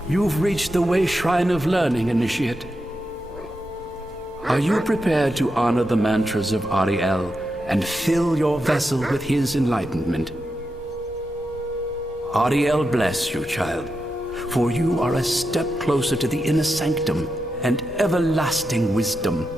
You've reached the Way Shrine of Learning, Initiate. Are you prepared to honor the mantras of Auriel and fill your vessel with his enlightenment? Auriel bless you, child, for you are a step closer to the inner sanctum and everlasting wisdom.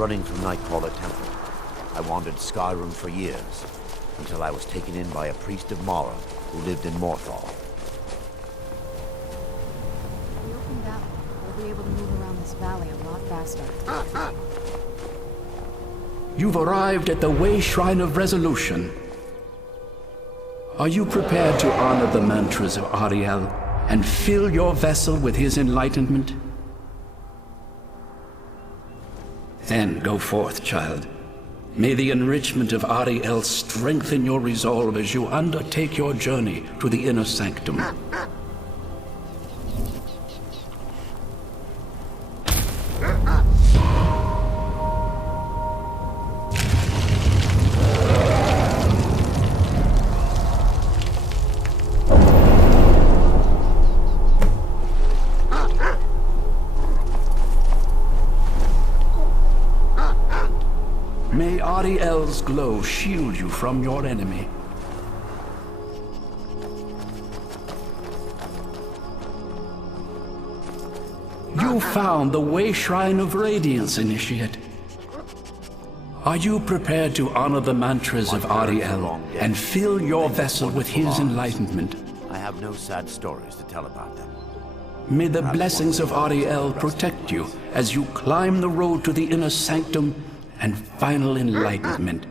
running from Nightcrawler Temple. I wandered Skyrim for years, until I was taken in by a priest of Mara who lived in Morthal. We open that one, we'll be able to move around this valley a lot faster. You've arrived at the Way Shrine of Resolution. Are you prepared to honor the mantras of Auriel and fill your vessel with his enlightenment? Then go forth, child. May the enrichment of Auriel strengthen your resolve as you undertake your journey to the inner sanctum. May Auriel's glow shield you from your enemy. You found the Way Shrine of Radiance, Initiate. Are you prepared to honor the mantras of Auriel and fill your vessel with his enlightenment? I have no sad stories to tell about them. May the blessings of Auriel protect you as you climb the road to the inner sanctum and final enlightenment.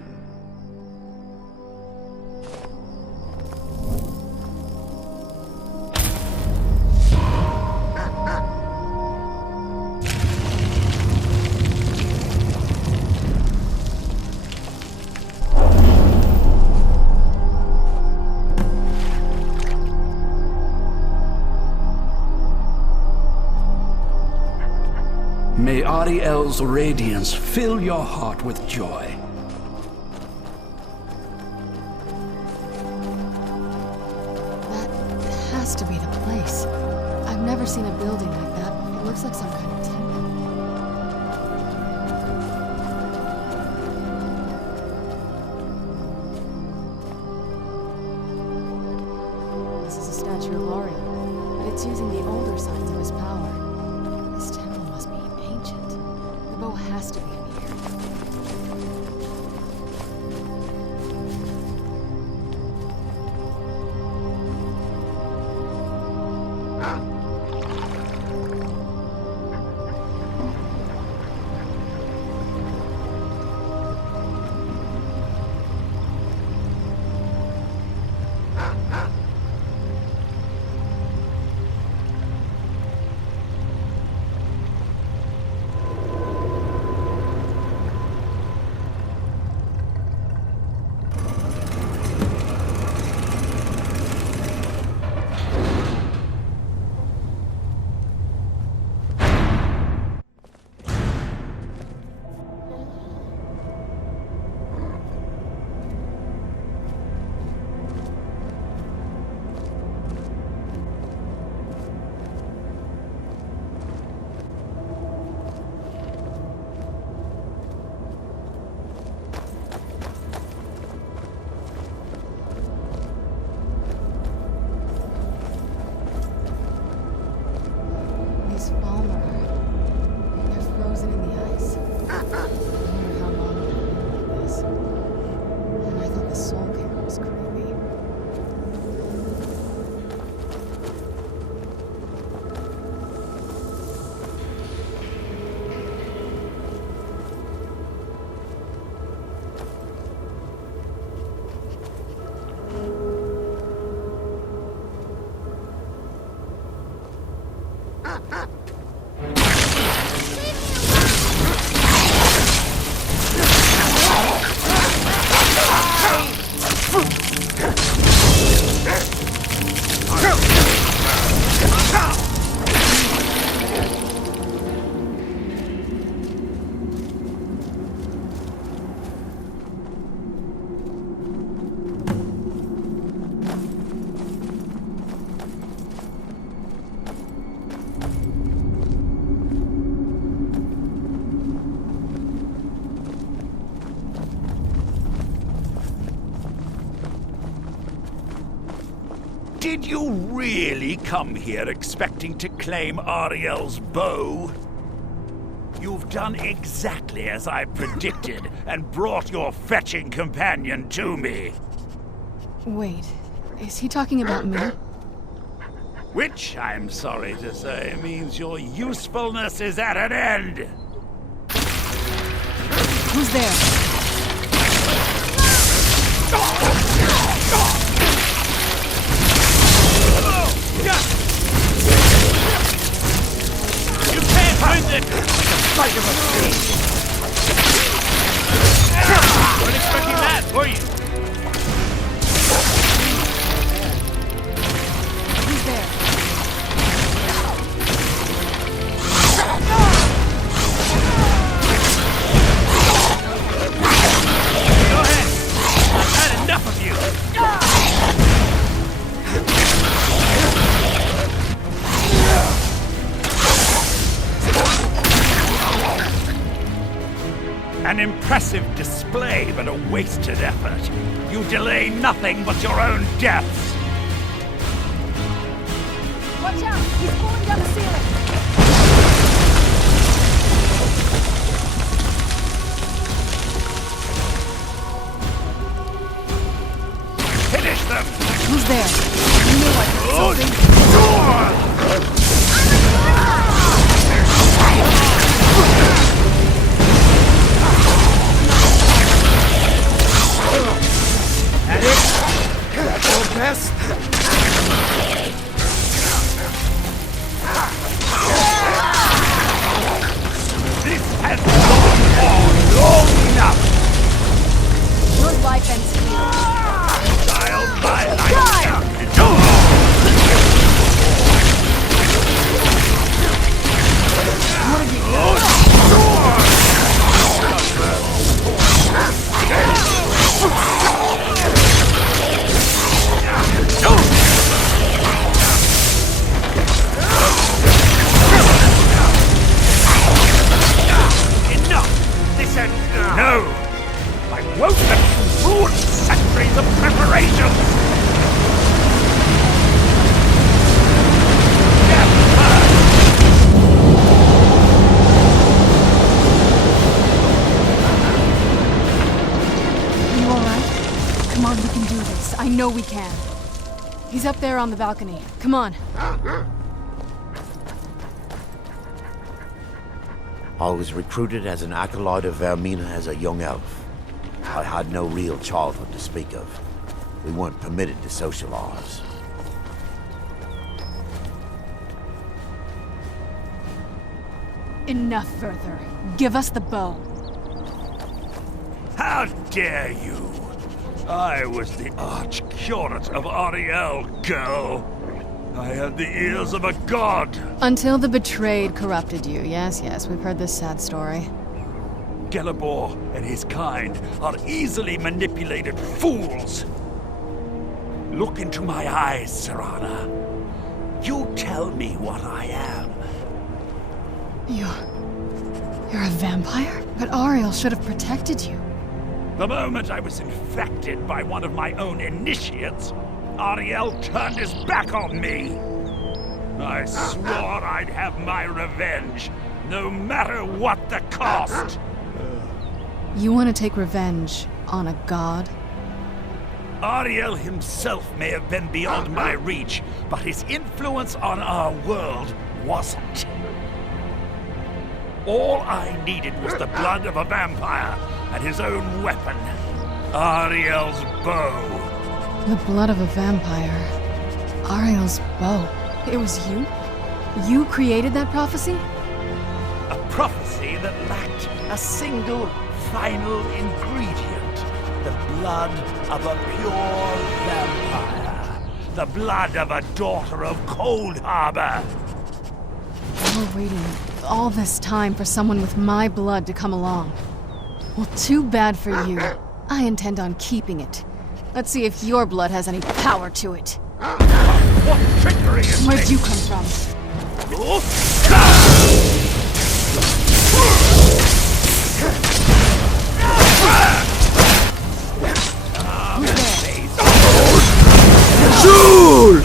May Auriel's radiance fill your heart with joy. That has to be the place. I've never seen a building like that. It looks like some kind of temple. This is a statue of Auriel, but it's using the older signs of his power. This temple must be ancient. The bow has to be in here. Did you really come here expecting to claim Auriel's bow? You've done exactly as I predicted and brought your fetching companion to me. Wait, is he talking about me? Which, I'm sorry to say, means your usefulness is at an end. Who's there? You can't win this! Like the fight of a fiend! Weren't expecting that, were you? Who's there? Go ahead! I've had enough of you! And impressive display, but a wasted effort. You delay nothing but your own deaths. Watch out! He's falling down the ceiling! Finish them! Who's there? You knew I heard something. At it! That's your best! This has gone on long enough! Your life ends here. Child, my life! What have you Enough! This ends no! I won't let you ruin centuries of preparations! You alright? Come on, we can do this. I know we can. He's up there on the balcony. Come on. I was recruited as an acolyte of Vermina as a young elf. I had no real childhood to speak of. We weren't permitted to socialize. Enough, Werther. Give us the bow. How dare you! I was the arch-curate of Auriel, girl. I had the ears of a god. Until the betrayed corrupted you. Yes, we've heard this sad story. Gelibor and his kind are easily manipulated fools. Look into my eyes, Serana. You tell me what I am. You're a vampire? But Auriel should have protected you. The moment I was infected by one of my own initiates, Auriel turned his back on me. I swore I'd have my revenge, no matter what the cost. You want to take revenge on a god? Auriel himself may have been beyond my reach, but his influence on our world wasn't. All I needed was the blood of a vampire and his own weapon, Auriel's bow. The blood of a vampire. Auriel's bow. It was you? You created that prophecy? A prophecy that lacked a single final ingredient. The blood of a pure vampire. The blood of a daughter of Cold Harbor. You were waiting all this time for someone with my blood to come along. Well, too bad for you. I intend on keeping it. Let's see if your blood has any power to it. What trickery is Where'd this? you come from? Soule!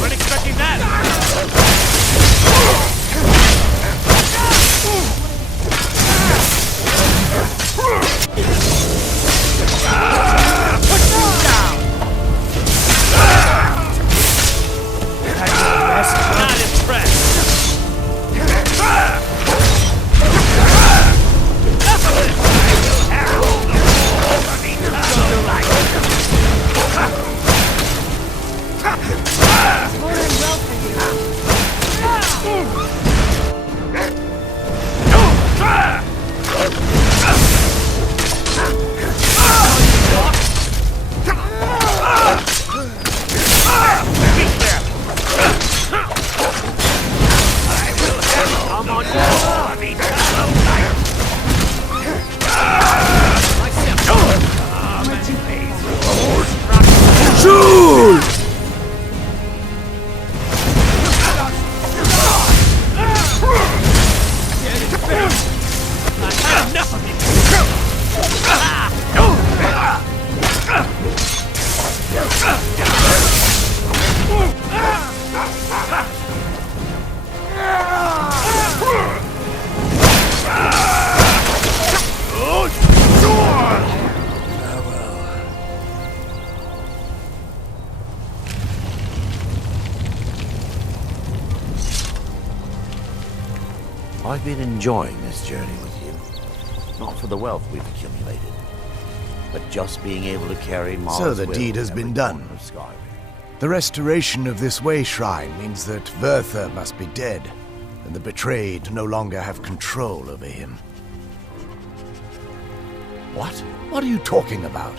Weren't expecting that. Put you down. been enjoying this journey with you. Not for the wealth we've accumulated, but just being able to carry Mara's So the will deed has in every been done. corner of Skyrim. The restoration of this way shrine means that Verther must be dead, and the betrayed no longer have control over him. What? What are you talking about?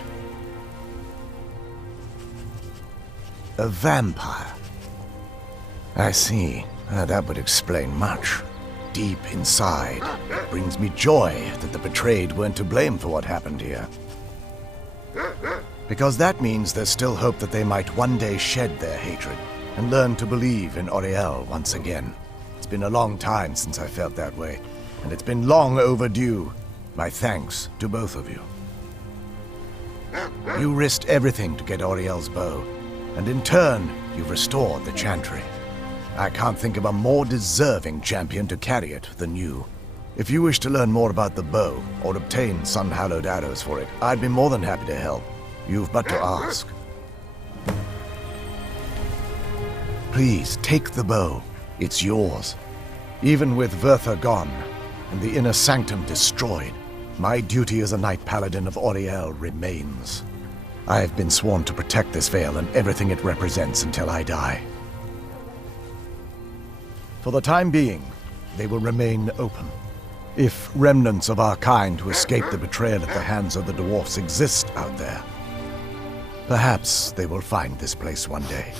A vampire. I see. That would explain much. Deep inside, it brings me joy that the betrayed weren't to blame for what happened here. Because that means there's still hope that they might one day shed their hatred and learn to believe in Auriel once again. It's been a long time since I felt that way, and it's been long overdue. My thanks to both of you. You risked everything to get Auriel's bow, and in turn, you've restored the Chantry. I can't think of a more deserving champion to carry it than you. If you wish to learn more about the bow, or obtain sun-hallowed arrows for it, I'd be more than happy to help. You've but to ask. Please, take the bow. It's yours. Even with Verther gone, and the inner sanctum destroyed, my duty as a Knight Paladin of Auriel remains. I have been sworn to protect this veil and everything it represents until I die. For the time being, they will remain open. If remnants of our kind who escaped the betrayal at the hands of the dwarfs exist out there, perhaps they will find this place one day.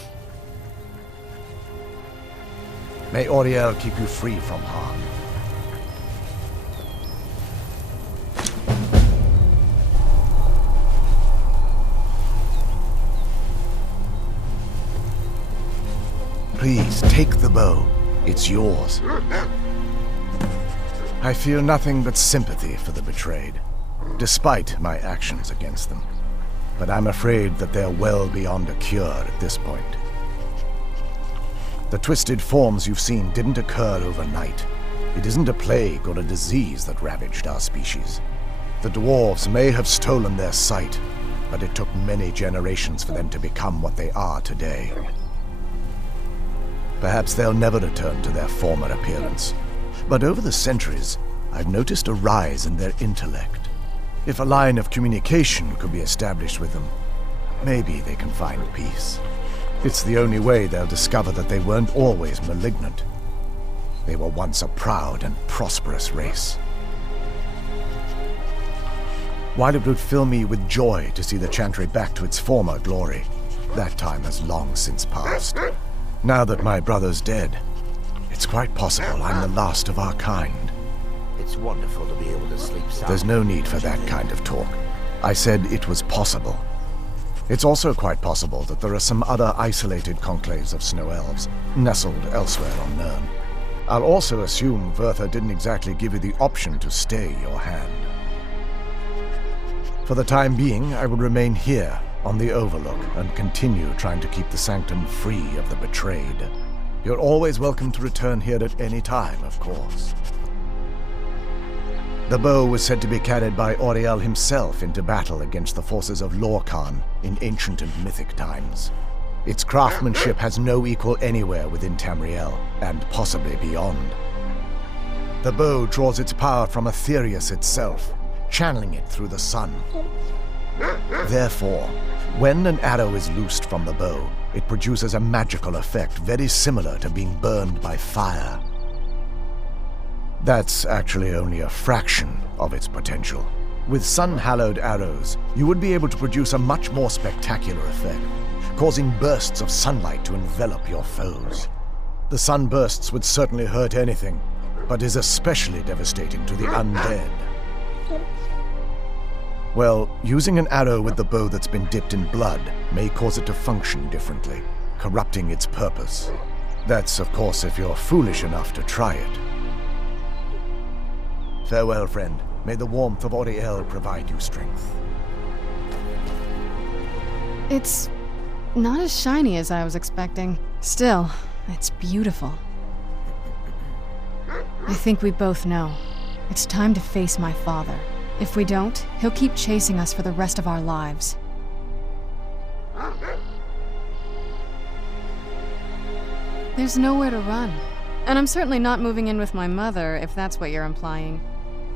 May Auriel keep you free from harm. Please, take the bow. It's yours. I feel nothing but sympathy for the betrayed, despite my actions against them. But I'm afraid that they're well beyond a cure at this point. The twisted forms you've seen didn't occur overnight. It isn't a plague or a disease that ravaged our species. The dwarves may have stolen their sight, but it took many generations for them to become what they are today. Perhaps they'll never return to their former appearance. But over the centuries, I've noticed a rise in their intellect. If a line of communication could be established with them, maybe they can find peace. It's the only way they'll discover that they weren't always malignant. They were once a proud and prosperous race. While it would fill me with joy to see the Chantry back to its former glory, that time has long since passed. Now that my brother's dead, it's quite possible I'm the last of our kind. It's wonderful to be able to sleep sound. There's no need for that kind of talk. I said it was possible. It's also quite possible that there are some other isolated conclaves of snow elves, nestled elsewhere on Nirn. I'll also assume Verther didn't exactly give you the option to stay your hand. For the time being, I will remain here, on the Overlook, and continue trying to keep the Sanctum free of the betrayed. You're always welcome to return here at any time, of course. The bow was said to be carried by Auriel himself into battle against the forces of Lorkhan in ancient and mythic times. Its craftsmanship has no equal anywhere within Tamriel, and possibly beyond. The bow draws its power from Aetherius itself, channeling it through the sun. Therefore, when an arrow is loosed from the bow, it produces a magical effect very similar to being burned by fire. That's actually only a fraction of its potential. With sun-hallowed arrows, you would be able to produce a much more spectacular effect, causing bursts of sunlight to envelop your foes. The sunbursts would certainly hurt anything, but is especially devastating to the undead. Well, using an arrow with the bow that's been dipped in blood may cause it to function differently, corrupting its purpose. That's, of course, if you're foolish enough to try it. Farewell, friend. May the warmth of Auriel provide you strength. It's not as shiny as I was expecting. Still, it's beautiful. I think we both know. It's time to face my father. If we don't, he'll keep chasing us for the rest of our lives. There's nowhere to run. And I'm certainly not moving in with my mother, if that's what you're implying.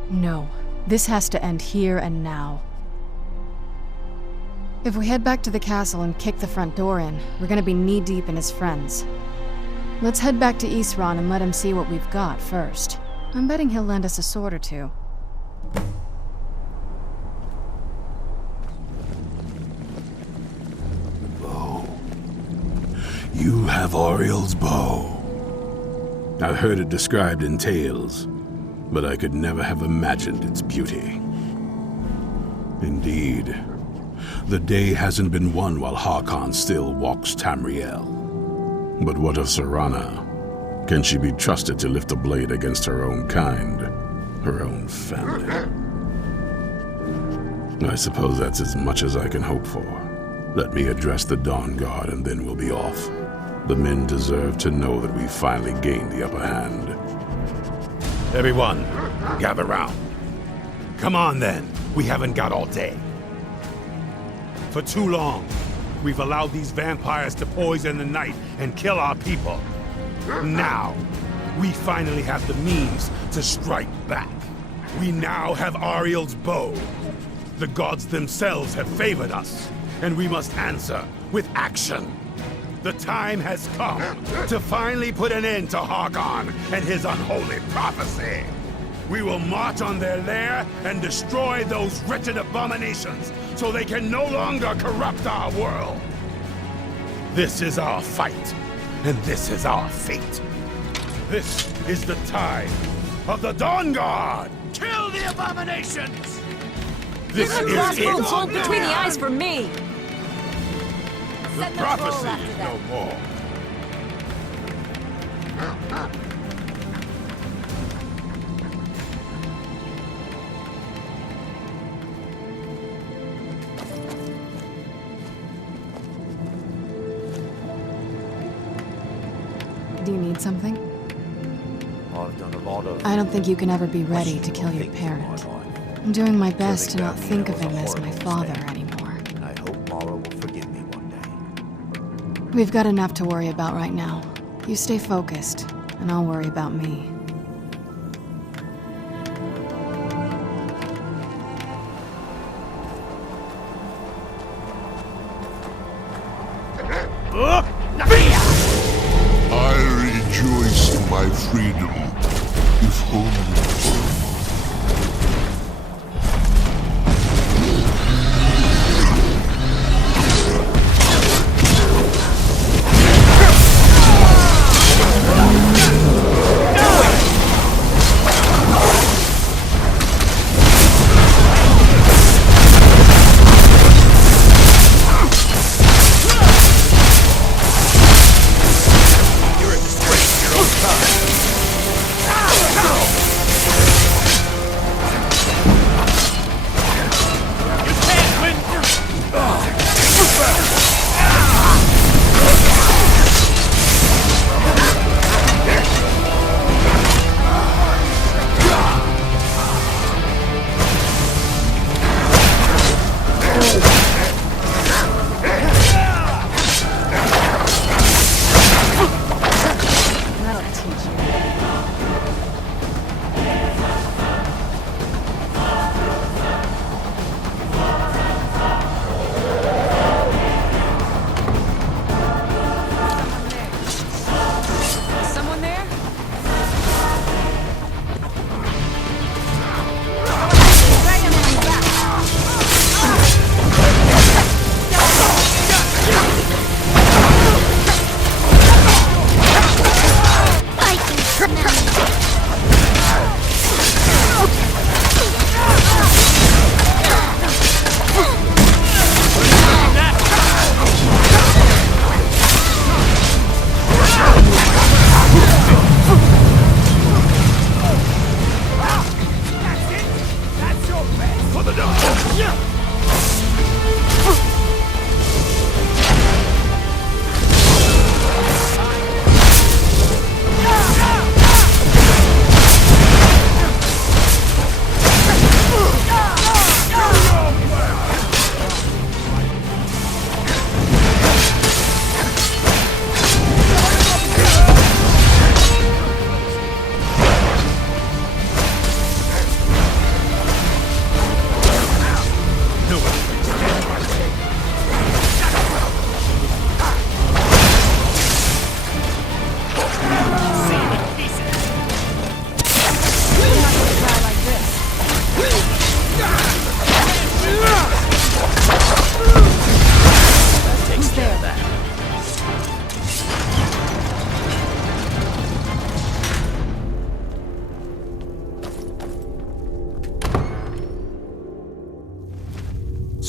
No, this has to end here and now. If we head back to the castle and kick the front door in, we're gonna be knee-deep in his friends. Let's head back to Isran and let him see what we've got first. I'm betting he'll lend us a sword or two. Bow. You have Auriel's bow. I've heard it described in tales, but I could never have imagined its beauty. Indeed, the day hasn't been won while Harkon still walks Tamriel. But what of Serana? Can she be trusted to lift a blade against her own kind, her own family? I suppose that's as much as I can hope for. Let me address the Dawnguard and then we'll be off. The men deserve to know that we finally gained the upper hand. Everyone, gather round. Come on then, we haven't got all day. For too long, we've allowed these vampires to poison the night and kill our people. Now, we finally have the means to strike back. We now have Auriel's bow. The gods themselves have favored us, and we must answer with action. The time has come to finally put an end to Harkon and his unholy prophecy. We will march on their lair and destroy those wretched abominations so they can no longer corrupt our world. This is our fight, and this is our fate. This is the time of the Dawnguard! Kill the abominations! This is crossbow bolt it! between the eyes for me! The prophecy is no more. Do you need something? I've done a lot of... I don't think you can ever be ready to kill your parent. I'm doing my best to not think of him as my father anymore. And I hope Mara will forgive me one day. We've got enough to worry about right now. You stay focused, and I'll worry about me. I rejoice in my freedom, if only for a moment.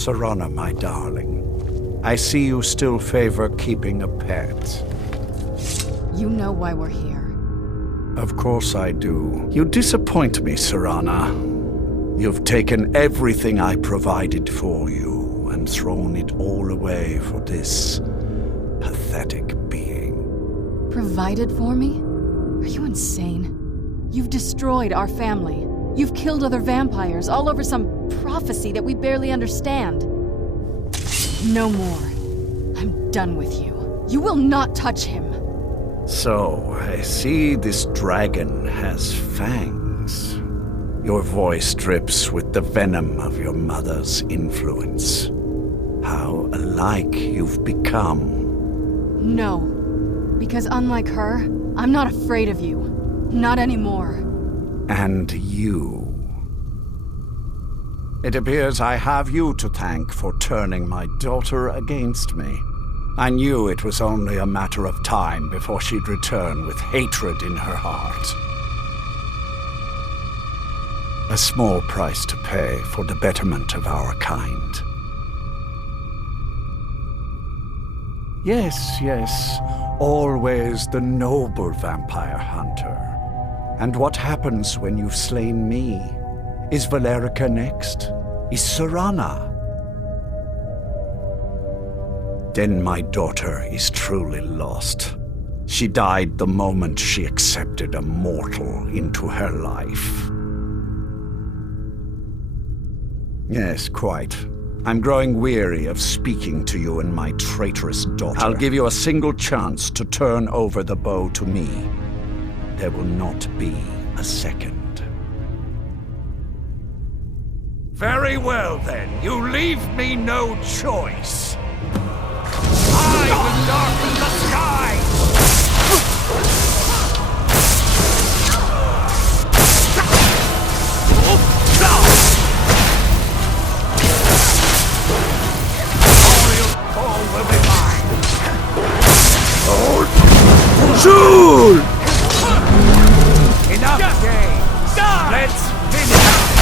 Serana, my darling, I see you still favor keeping a pet. You know why we're here. Of course I do. You disappoint me, Serana. You've taken everything I provided for you and thrown it all away for this pathetic being. Provided for me? Are you insane? You've destroyed our family. You've killed other vampires all over some prophecy that we barely understand. No more. I'm done with you. You will not touch him. So, I see this dragon has fangs. Your voice drips with the venom of your mother's influence. How alike you've become. No. Because unlike her, I'm not afraid of you. Not anymore. And you. It appears I have you to thank for turning my daughter against me. I knew it was only a matter of time before she'd return with hatred in her heart. A small price to pay for the betterment of our kind. Yes, always the noble vampire hunter. And what happens when you've slain me? Is Valerica next? Is Serana? Then my daughter is truly lost. She died the moment she accepted a mortal into her life. Yes, quite. I'm growing weary of speaking to you and my traitorous daughter. I'll give you a single chance to turn over the bow to me. There will not be a second. Very well, then. You leave me no choice. I will darken the sky! All will be mine! Soule! Enough games! Let's finish!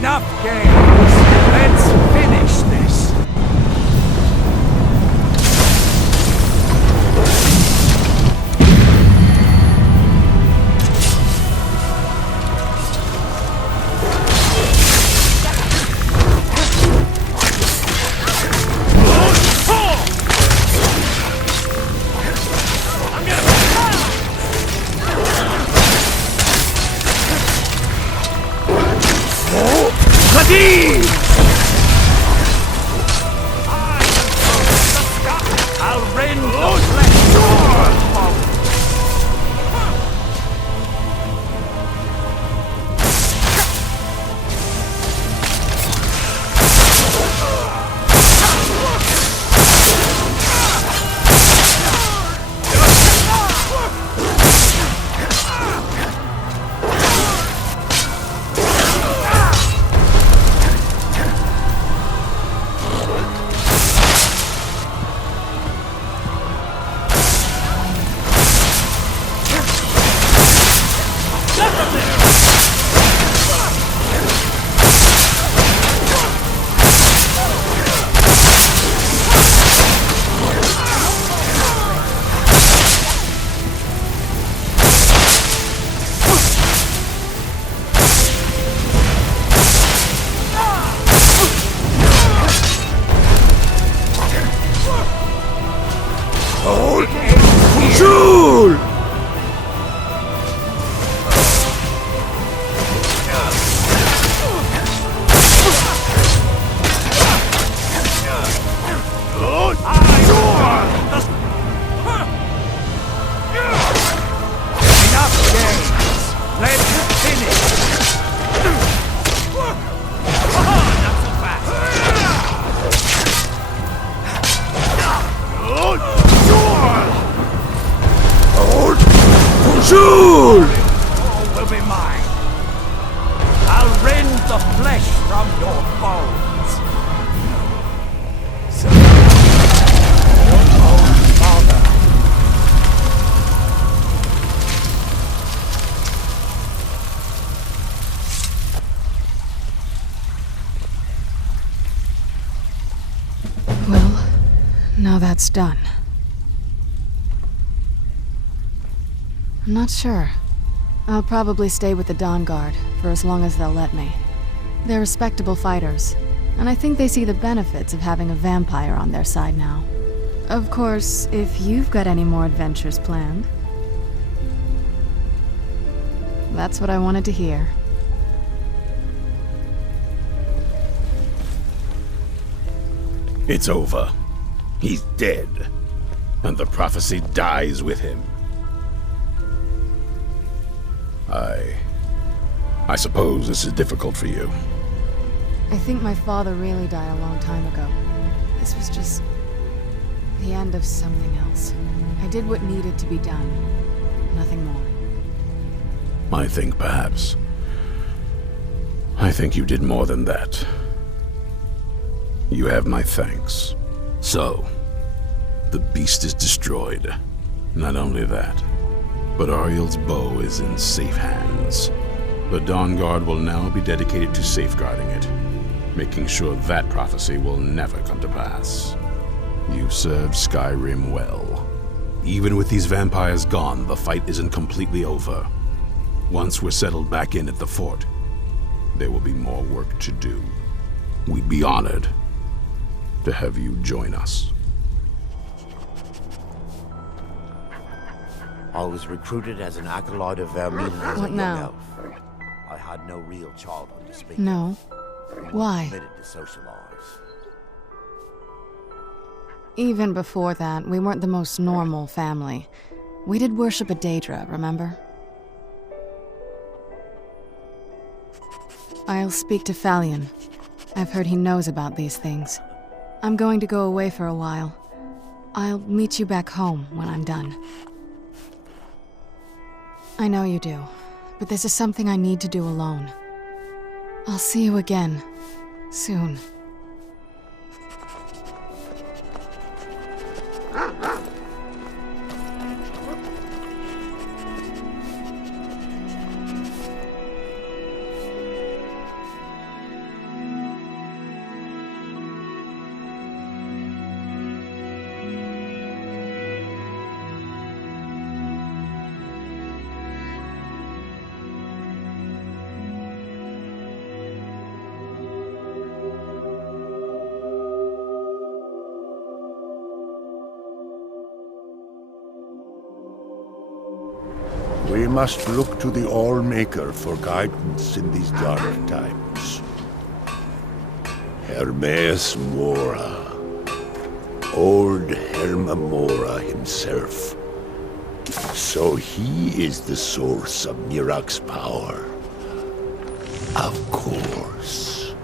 Enough games! Let's finish this! I'll rend the flesh of Soule! Soule! All will be mine. I'll rend the flesh from your bones. So, your own father. Well, now that's done. I'm not sure. I'll probably stay with the Dawnguard for as long as they'll let me. They're respectable fighters, and I think they see the benefits of having a vampire on their side now. Of course, if you've got any more adventures planned. That's what I wanted to hear. It's over. He's dead. And the prophecy dies with him. I suppose this is difficult for you. I think my father really died a long time ago. This was just the end of something else. I did what needed to be done. Nothing more. I think you did more than that. You have my thanks. So, the beast is destroyed. Not only that, but Auriel's bow is in safe hands. The Dawnguard will now be dedicated to safeguarding it, making sure that prophecy will never come to pass. You served Skyrim well. Even with these vampires gone, the fight isn't completely over. Once we're settled back in at the fort, there will be more work to do. We'd be honored to have you join us. I was recruited as an acolyte of Vermina as a What young now? elf. I had no real childhood to speak No. of. Why? Committed to socialize. Even before that, we weren't the most normal family. We did worship a Daedra, remember? I'll speak to Falion. I've heard he knows about these things. I'm going to go away for a while. I'll meet you back home when I'm done. I know you do, but this is something I need to do alone. I'll see you again, soon. must look to the All-Maker for guidance in these dark times. Hermaeus Mora. Old Herma-Mora himself. So he is the source of Mirak's power. Of course.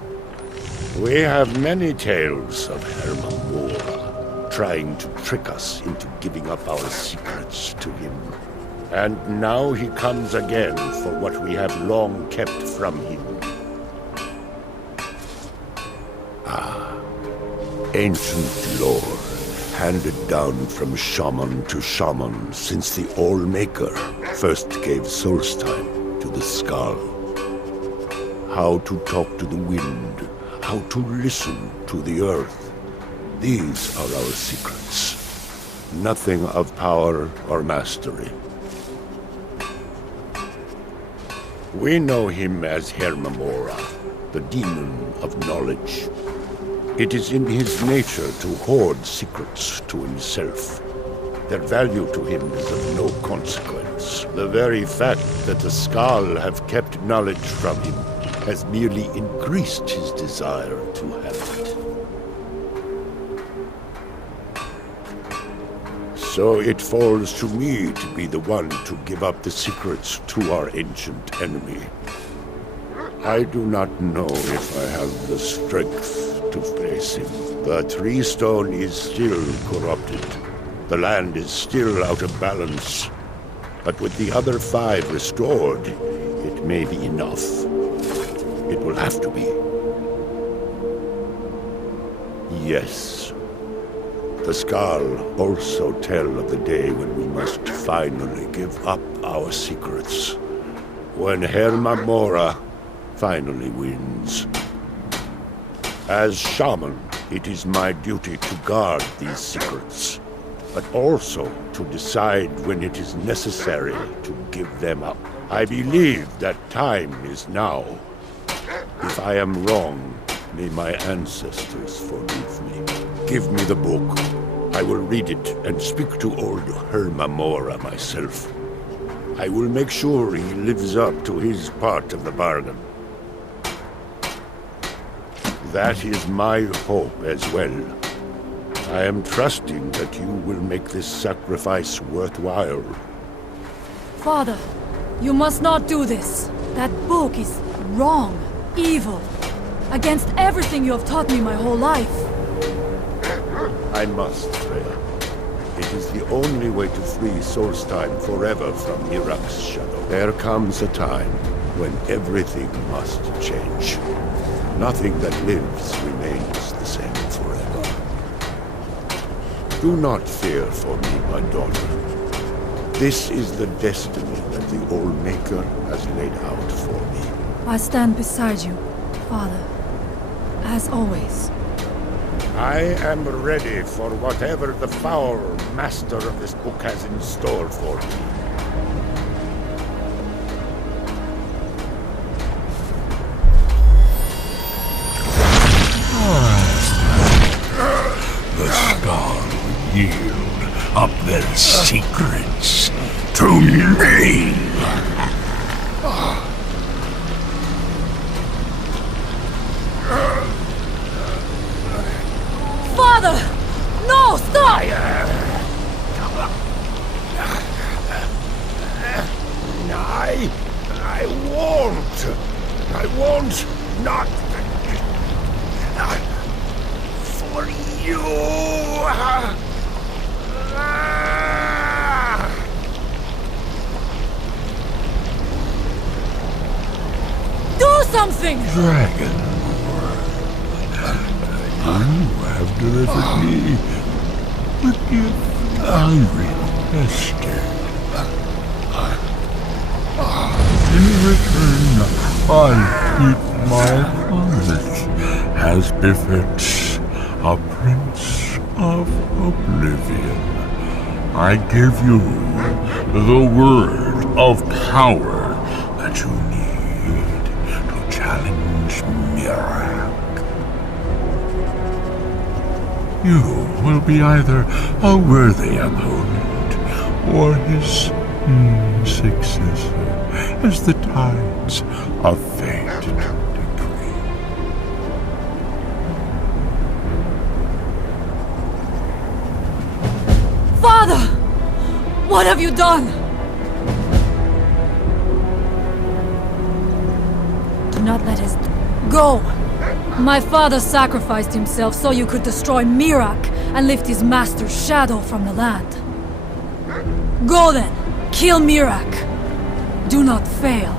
We have many tales of Herma-Mora trying to trick us into giving up our secrets to him. And now he comes again for what we have long kept from him. Ancient lore, handed down from shaman to shaman since the All-Maker first gave Soul's time to the skull. How to talk to the wind, how to listen to the earth. These are our secrets. Nothing of power or mastery. We know him as Herma-Mora, the demon of knowledge. It is in his nature to hoard secrets to himself. Their value to him is of no consequence. The very fact that the Skull have kept knowledge from him has merely increased his desire to have it. So it falls to me to be the one to give up the secrets to our ancient enemy. I do not know if I have the strength to face him. The Tree Stone is still corrupted. The land is still out of balance. But with the other 5 restored, it may be enough. It will have to be. Yes. The Skull also tell of the day when we must finally give up our secrets. When Herma-Mora finally wins. As Shaman, it is my duty to guard these secrets, but also to decide when it is necessary to give them up. I believe that time is now. If I am wrong, may my ancestors forgive me. Give me the book. I will read it and speak to old Herma-Mora myself. I will make sure he lives up to his part of the bargain. That is my hope as well. I am trusting that you will make this sacrifice worthwhile. Father, you must not do this. That book is wrong, evil, against everything you have taught me my whole life. I must, Freya. It is the only way to free Solstheim forever from Mirak's shadow. There comes a time when everything must change. Nothing that lives remains the same forever. Do not fear for me, my daughter. This is the destiny that the All-Maker has laid out for me. I stand beside you, Father, as always. I am ready for whatever the foul master of this book has in store for me. The Skull yield up their secrets to me. Father! No, stop! I won't not for you. Do something! Dragon, you have delivered me the gift I requested. In return, I keep my promise, as befits a Prince of Oblivion. I give you the word of power that you need to challenge Mirak. You will be either a worthy opponent or his Successor, as the tides of fate decree. Father! What have you done? Do not let his... Go! My father sacrificed himself so you could destroy Mirak and lift his master's shadow from the land. Go then! Kill Mirak! Do not fail.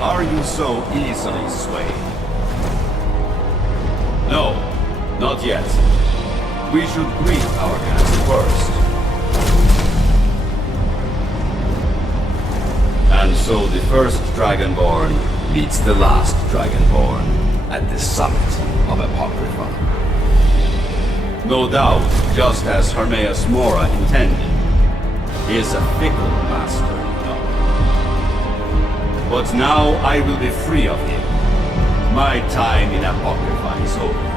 Are you so easily swayed? No, not yet. We should greet our guest first. And so the first Dragonborn meets the last Dragonborn at the summit of Apocrypha. No doubt, just as Hermaeus Mora intended, he is a fickle master, you know. But now I will be free of him. My time in Apocrypha is over.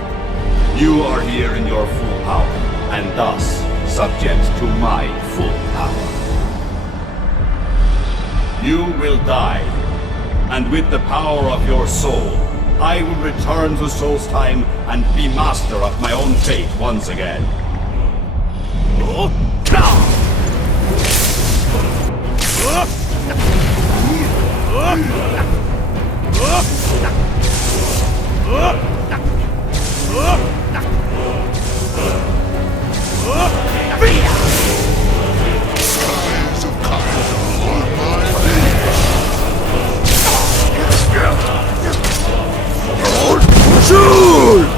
You are here in your full power, and thus subject to my full power. You will die, and with the power of your soul, I will return to Solstheim and be master of my own fate once again. Soule!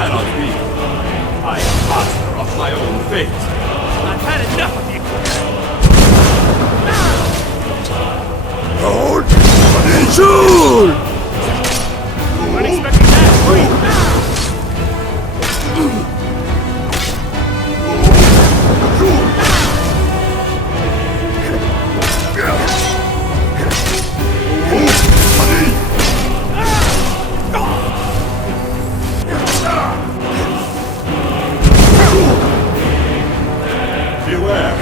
cannot be. I am master of my own fate. I've had enough of you. Hold! Soule! I'm expecting that, were you? Beware!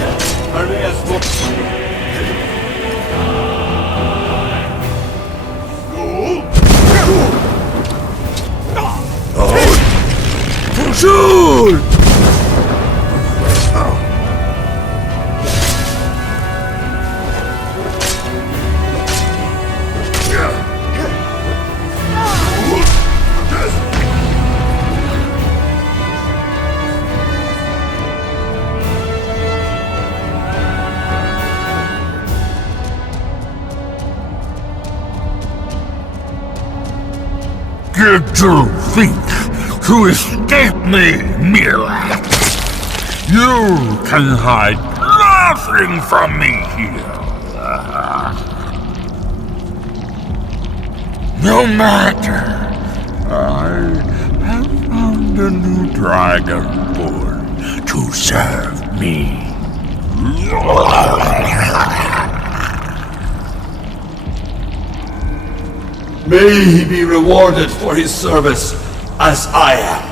Hermeus will... Soule! Did you think to escape me, Mirak? You can hide nothing from me here. No matter. I have found a new Dragonborn to serve me. May he be rewarded for his service, as I am.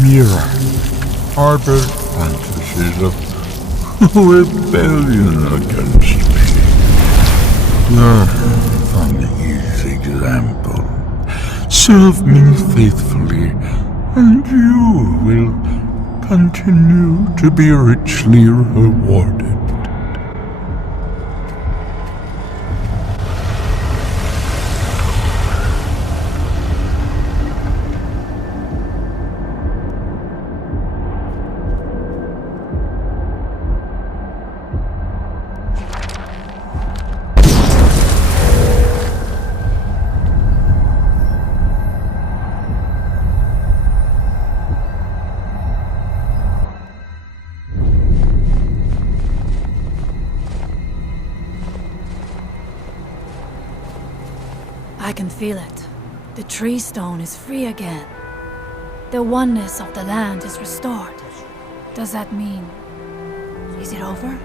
Mirak harbored fantasies of rebellion against me. Learn from his example. Serve me faithfully, and you will continue to be richly rewarded. I can feel it. The tree stone is free again. The oneness of the land is restored. Does that mean... is it over?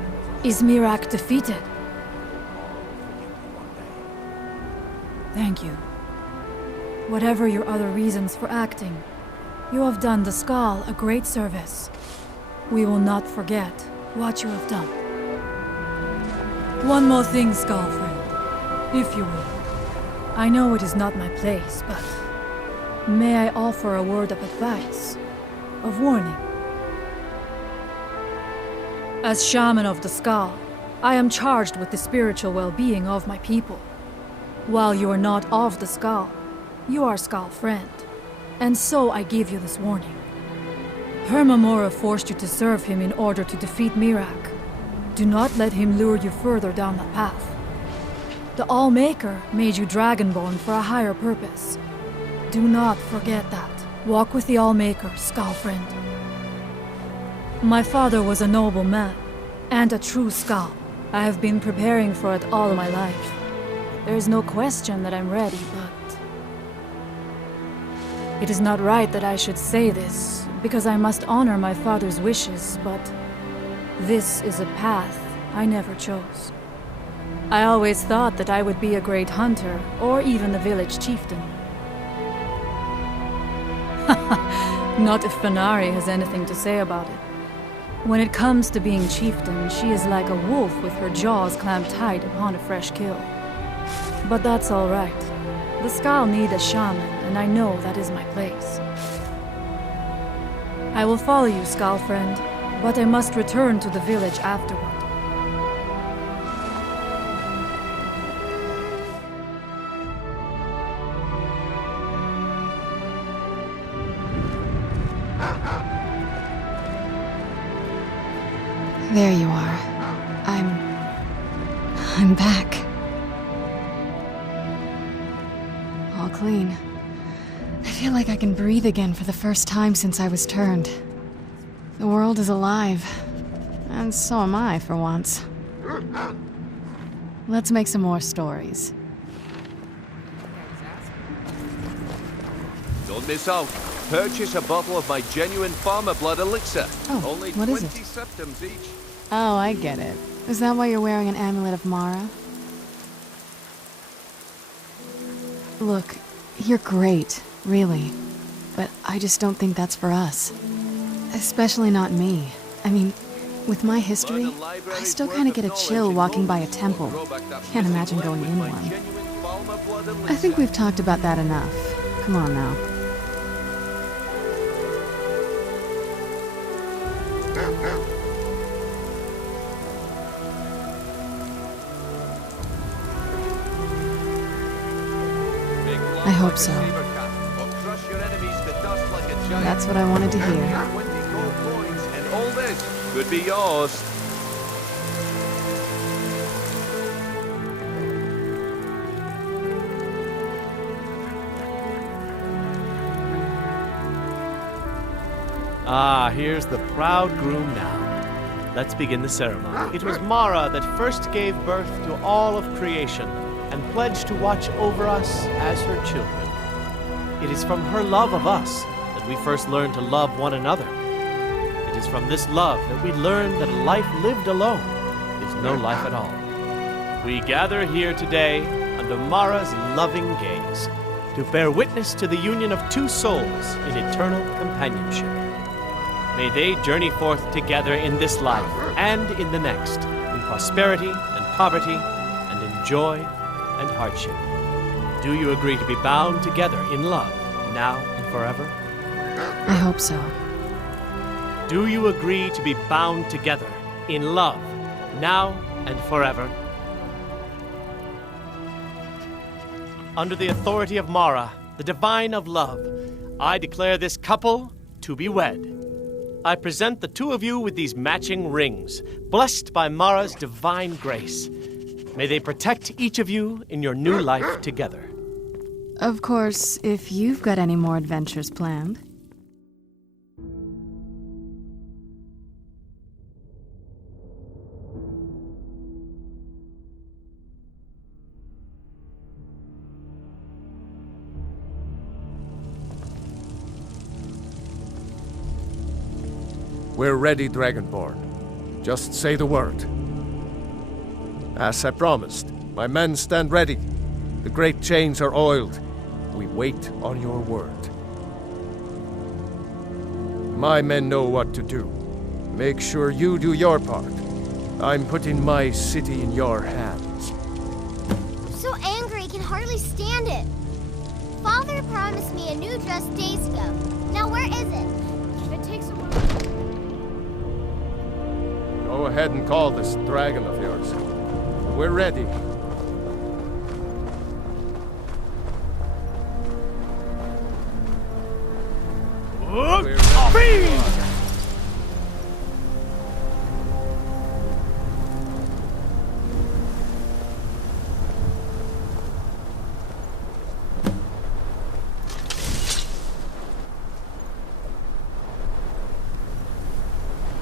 Is Mirak defeated? Thank you. Whatever your other reasons for acting, you have done the Skull a great service. We will not forget what you have done. One more thing, Skull friend, if you will. I know it is not my place, but may I offer a word of advice, of warning? As Shaman of the Skull, I am charged with the spiritual well-being of my people. While you are not of the Skull, you are Skull friend, and so I give you this warning. Hermamora forced you to serve him in order to defeat Mirak. Do not let him lure you further down that path. The Allmaker made you Dragonborn for a higher purpose. Do not forget that. Walk with the Allmaker, Skull friend. My father was a noble man, and a true Skull. I have been preparing for it all my life. There is no question that I'm ready, but... it is not right that I should say this, because I must honor my father's wishes, but... this is a path I never chose. I always thought that I would be a great hunter, or even the village chieftain. Not if Fenari has anything to say about it. When it comes to being chieftain, she is like a wolf with her jaws clamped tight upon a fresh kill. But that's all right. The Skull need a shaman, and I know that is my place. I will follow you, Skull friend, but I must return to the village afterward. There you are. I'm back. All clean. feel like I can breathe again for the first time since I was turned. The world is alive. And so am I, for once. Let's make some more stories. Don't miss out. Purchase a bottle of my genuine farmer blood elixir. Oh, only what 20 is it? septums each. Oh, I get it. Is that why you're wearing an amulet of Mara? Look, you're great, really. But I just don't think that's for us. Especially not me. I mean, with my history, I still kind of get a chill walking by a temple. Can't imagine going in one. I think we've talked about that enough. Come on now. I hope so. That's what I wanted to hear. And all this could be yours. Ah, here's the proud groom now. Let's begin the ceremony. It was Mara that first gave birth to all of creation and pledged to watch over us as her children. It is from her love of us that we first learned to love one another. It is from this love that we learn that a life lived alone is no life at all. We gather here today under Mara's loving gaze to bear witness to the union of two souls in eternal companionship. May they journey forth together in this life and in the next, in prosperity and poverty, and in joy and hardship. Do you agree to be bound together in love, now and forever? I hope so. Do you agree to be bound together in love, now and forever? Under the authority of Mara, the divine of love, I declare this couple to be wed. I present the two of you with these matching rings, blessed by Mara's divine grace. May they protect each of you in your new life together. Of course, if you've got any more adventures planned. We're ready, Dragonborn. Just say the word. As I promised, my men stand ready. The great chains are oiled. We wait on your word. My men know what to do. Make sure you do your part. I'm putting my city in your hands. I'm so angry I can hardly stand it. Father promised me a new dress days ago. Now where is it? If it takes a while... Go ahead and call this dragon of yours. We're ready. We're ready.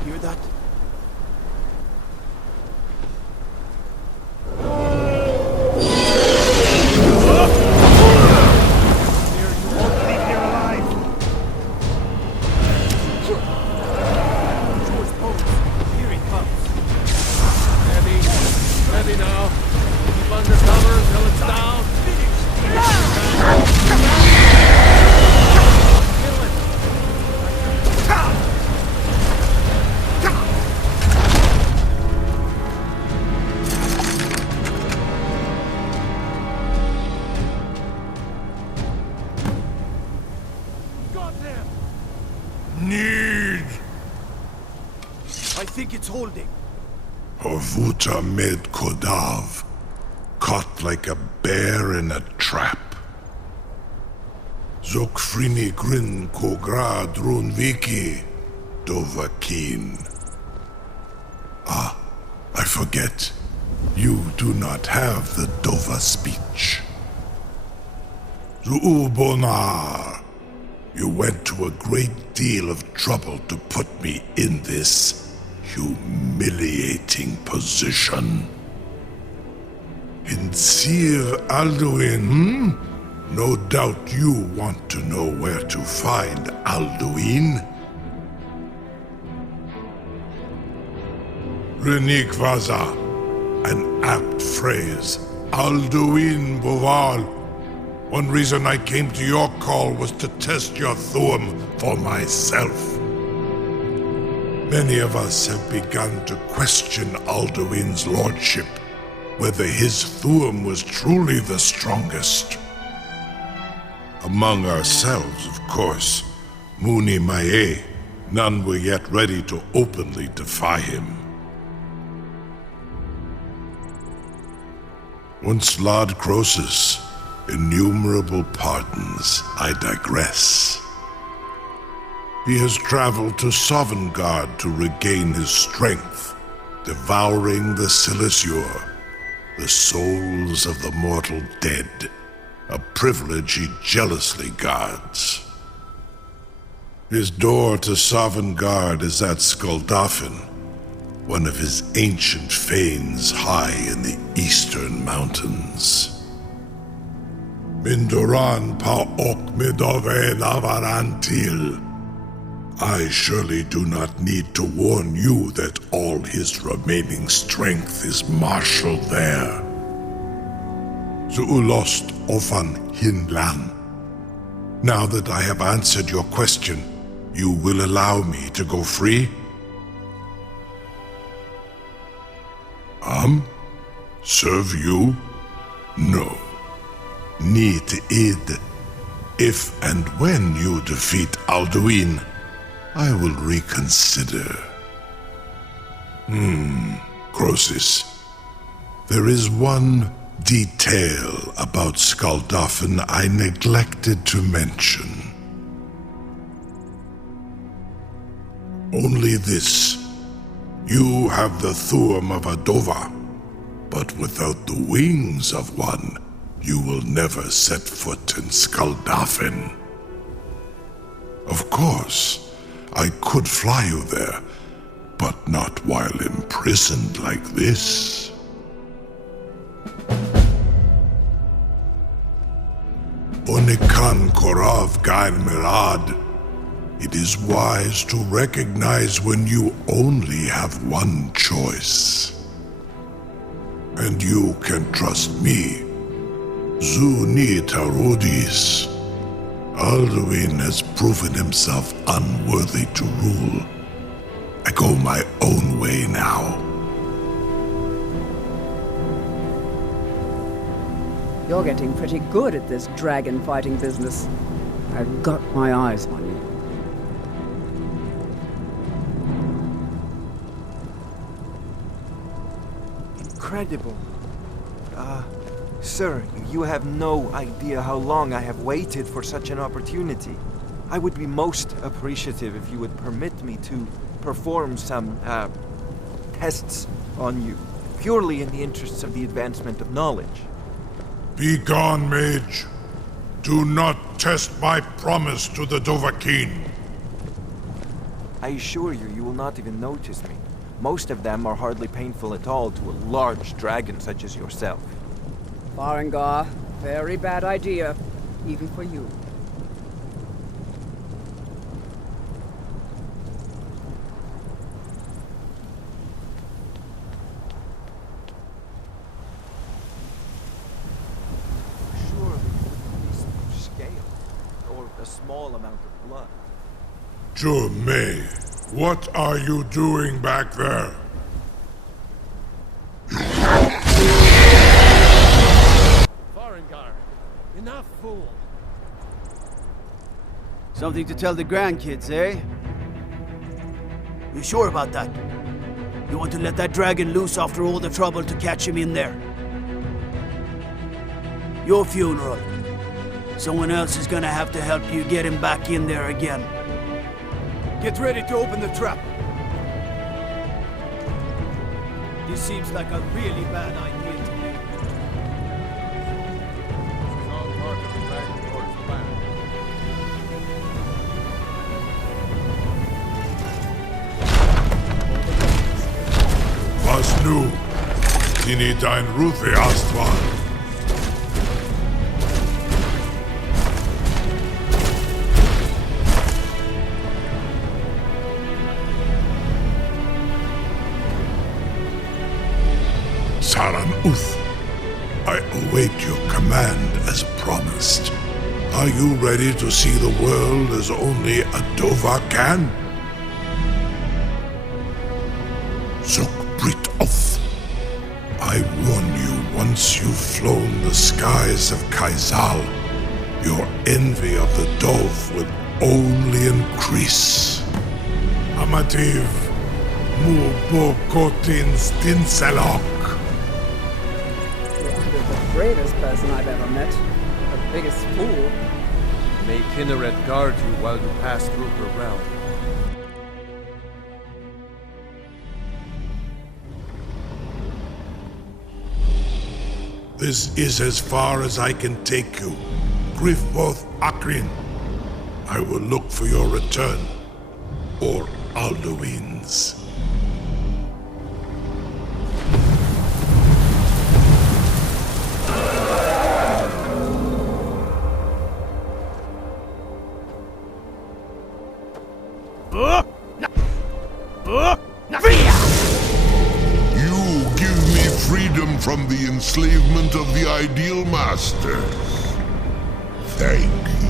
Hear that? Horvuta med Kodav, caught like a bear in a trap. Zokfrini grin kogra drunviki, Dovakin. Ah, I forget. You do not have the Dova speech. Zuubonar, You went to a great deal of trouble to put me in this humiliating position. Sincere Alduin, No doubt you want to know where to find Alduin. Renikvaza, an apt phrase. Alduin Boval. One reason I came to your call was to test your Thuum for myself. Many of us have begun to question Alduin's lordship, whether his Thuum was truly the strongest. Among ourselves, of course, Muni Mae, none were yet ready to openly defy him. Once Lord Croesus, innumerable pardons, I digress. He has traveled to Sovngarde to regain his strength, devouring the Silissure, the souls of the mortal dead, a privilege he jealously guards. His door to Sovngarde is at Skuldafn, one of his ancient fanes high in the eastern mountains. Mindoran Paok Midove Lavarantil. I surely do not need to warn you that all his remaining strength is marshaled there. Zuulost Ofan Hinlan. Now that I have answered your question, you will allow me to go free? Serve you? No. Need id. If and when you defeat Alduin, I will reconsider. Croesus. There is one detail about Skuldafn I neglected to mention. Only this. You have the Thuum of a Dova, but without the wings of one, you will never set foot in Skuldafn. Of course, I could fly you there, but not while imprisoned like this. Onikan Korav Gain Mirad. It is wise to recognize when you only have one choice. And you can trust me. Zuni Tarudis. Alduin has proven himself unworthy to rule. I go my own way now. You're getting pretty good at this dragon fighting business. I've got my eyes on you. Incredible. Sir, you have no idea how long I have waited for such an opportunity. I would be most appreciative if you would permit me to perform some, tests on you, purely in the interests of the advancement of knowledge. Be gone, mage. Do not test my promise to the Dovahkiin. I assure you, you will not even notice me. Most of them are hardly painful at all to a large dragon such as yourself. Farengar, very bad idea, even for you. Surely it would be some scale, or a small amount of blood. Jumei, what are you doing back there? Enough, fool! Something to tell the grandkids, eh? You sure about that? You want to let that dragon loose after all the trouble to catch him in there? Your funeral. Someone else is gonna have to help you get him back in there again. Get ready to open the trap. This seems like a really bad idea to me. Dini dein Ruthi Astval. Saran Uth, I await your command as promised. Are you ready to see the world as only a Dova can? Zukbrit Oth, I warn you, once you've flown the skies of Kaizal, your envy of the Dove will only increase. Amativ, Mubokotin Stinselok. The bravest person I've ever met. The biggest fool. May Kinneret guard you while you pass through her realm. This is as far as I can take you. Griffboth Akrin. I will look for your return. Or Alduin's. You give me freedom from the enslavement of the Ideal Masters. Thank you.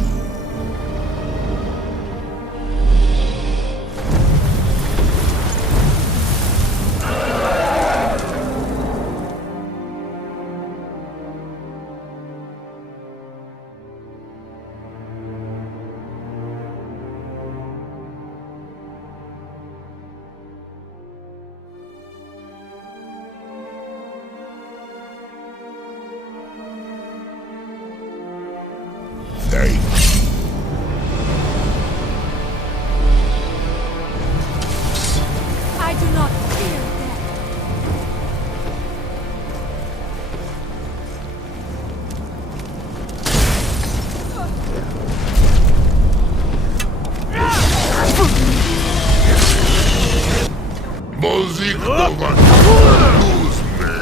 I do not fear death. Bozik Dovan, lose me.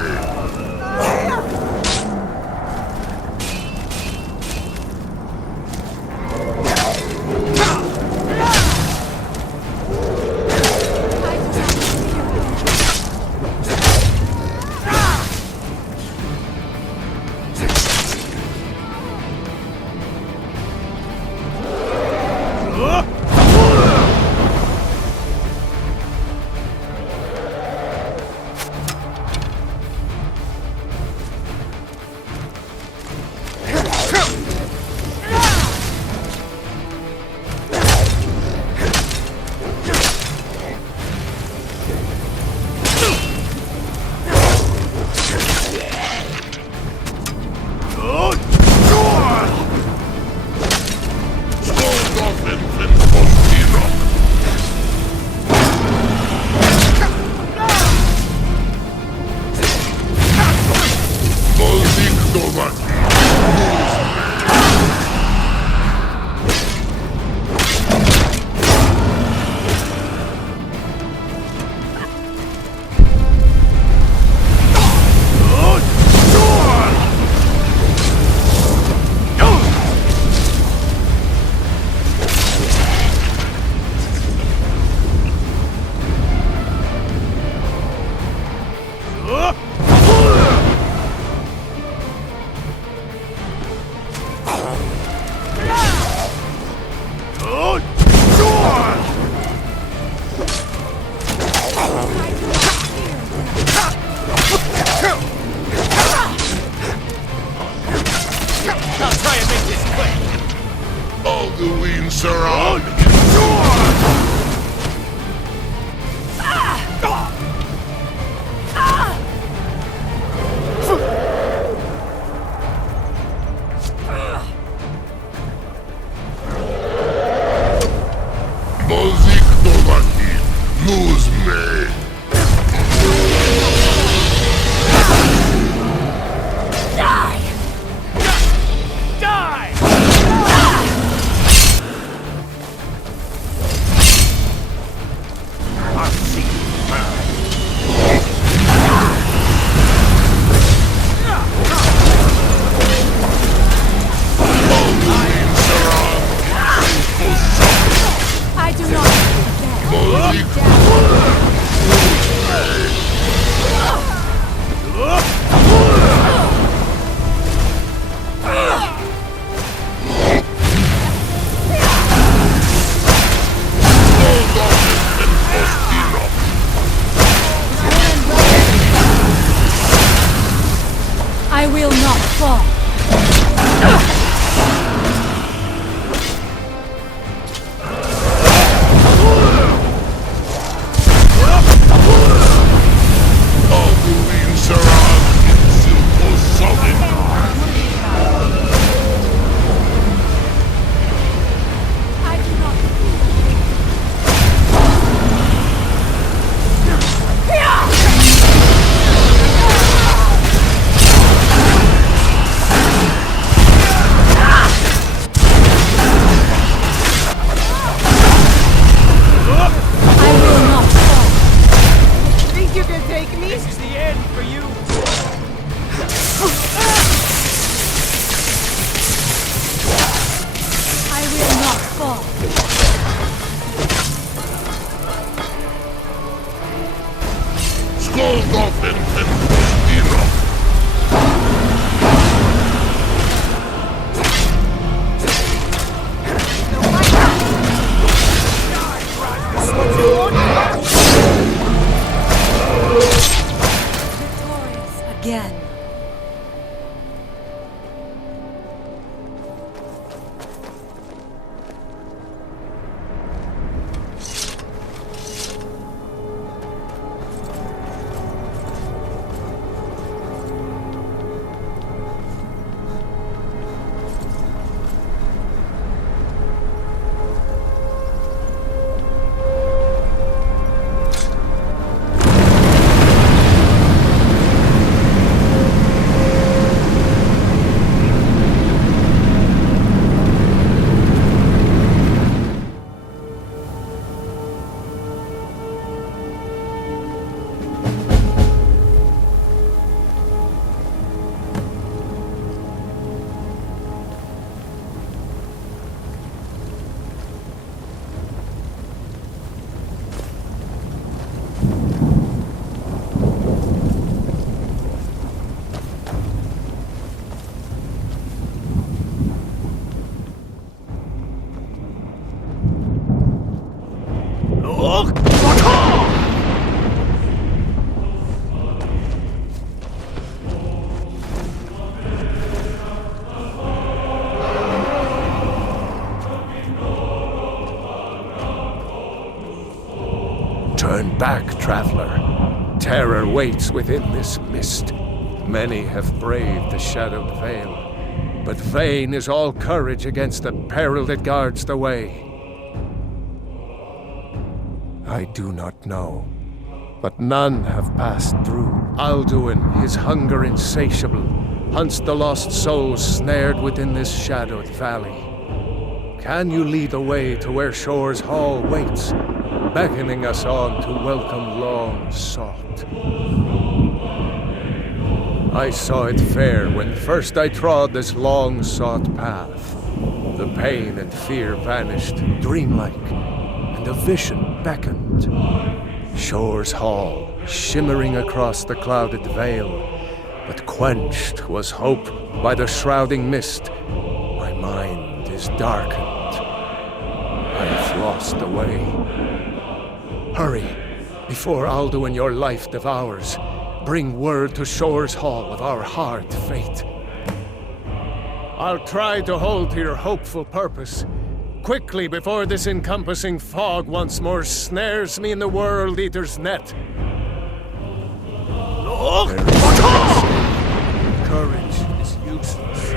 Alduin surround. Bozik Dovaki, lose me. Die! Die! Turn back, traveler. Terror waits within this mist. Many have braved the shadowed veil, but vain is all courage against the peril that guards the way. I do not know, but none have passed through. Alduin, his hunger insatiable, hunts the lost souls snared within this shadowed valley. Can you lead the way to where Shore's hall waits, beckoning us on to welcome long sought? I saw it fair when first I trod this long-sought path. The pain and fear vanished, dreamlike, and a vision beckoned. Shore's hall, shimmering across the clouded veil, but quenched was hope by the shrouding mist. My mind is darkened. I have lost the way. Hurry, before Alduin your life devours. Bring word to Shore's Hall of our hard fate. I'll try to hold to your hopeful purpose. Quickly, before this encompassing fog once more snares me in the World Eater's net. Courage is useless.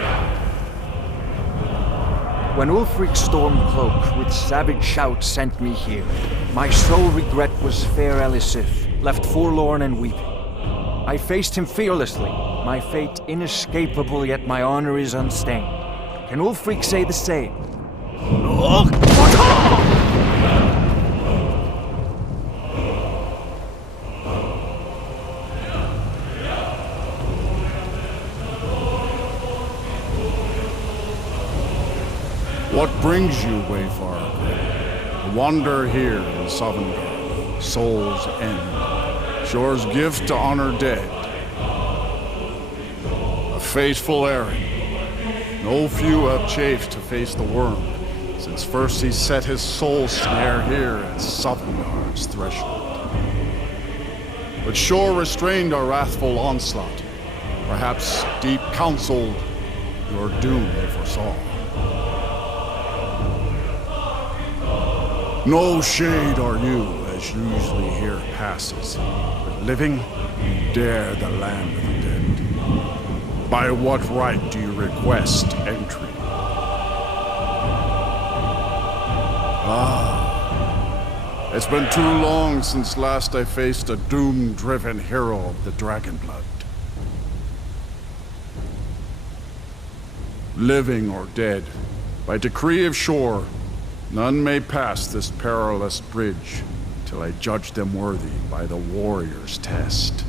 When Ulfric's storm cloak with savage shouts sent me here, my sole regret was fair Elisif, left forlorn and weeping. I faced him fearlessly, my fate inescapable, yet my honor is unstained. Can Ulfric say the same? What brings you, Wayfarer? To wander here in Sovngarde, Soul's End. Shore's gift to honor dead. A fateful errand. No few have chafed to face the worm, since first he set his soul snare here at Sovngarde's threshold. But Shore restrained our wrathful onslaught. Perhaps deep counseled, your doom they foresaw. No shade are you, as usually here passes. But living, you dare the land of the dead. By what right do you request entry? Ah, it's been too long since last I faced a doom-driven hero of the Dragonblood. Living or dead, by decree of Shore, none may pass this perilous bridge till I judge them worthy by the warrior's test.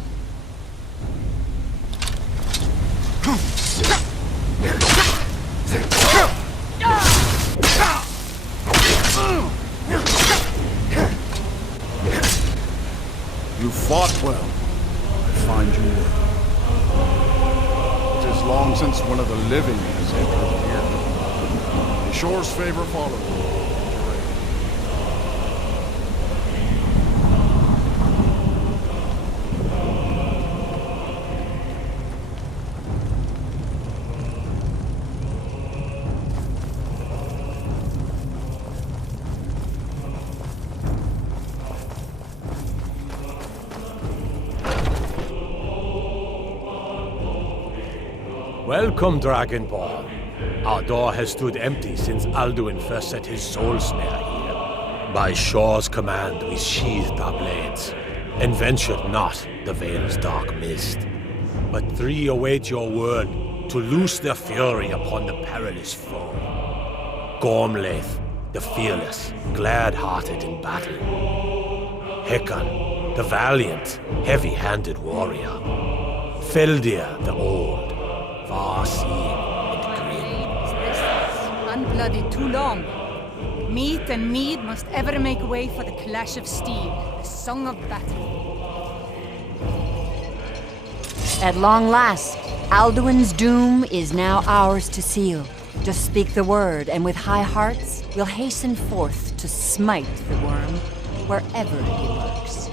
You fought well. I find you worthy. It is long since one of the living has entered here. May Shore's favor follow. Welcome, Dragonborn. Our door has stood empty since Alduin first set his soul snare here. By Shore's command, we sheathed our blades, and ventured not the Vale's dark mist. But three await your word to loose their fury upon the perilous foe. Gormlaith, the fearless, glad-hearted in battle. Harkon, the valiant, heavy-handed warrior. Feldir, the old, far-seeing and grim. Unblooded too long. Meat and mead must ever make way for the clash of steel, the song of battle. At long last, Alduin's doom is now ours to seal. Just speak the word, and with high hearts, we'll hasten forth to smite the worm, wherever he lurks.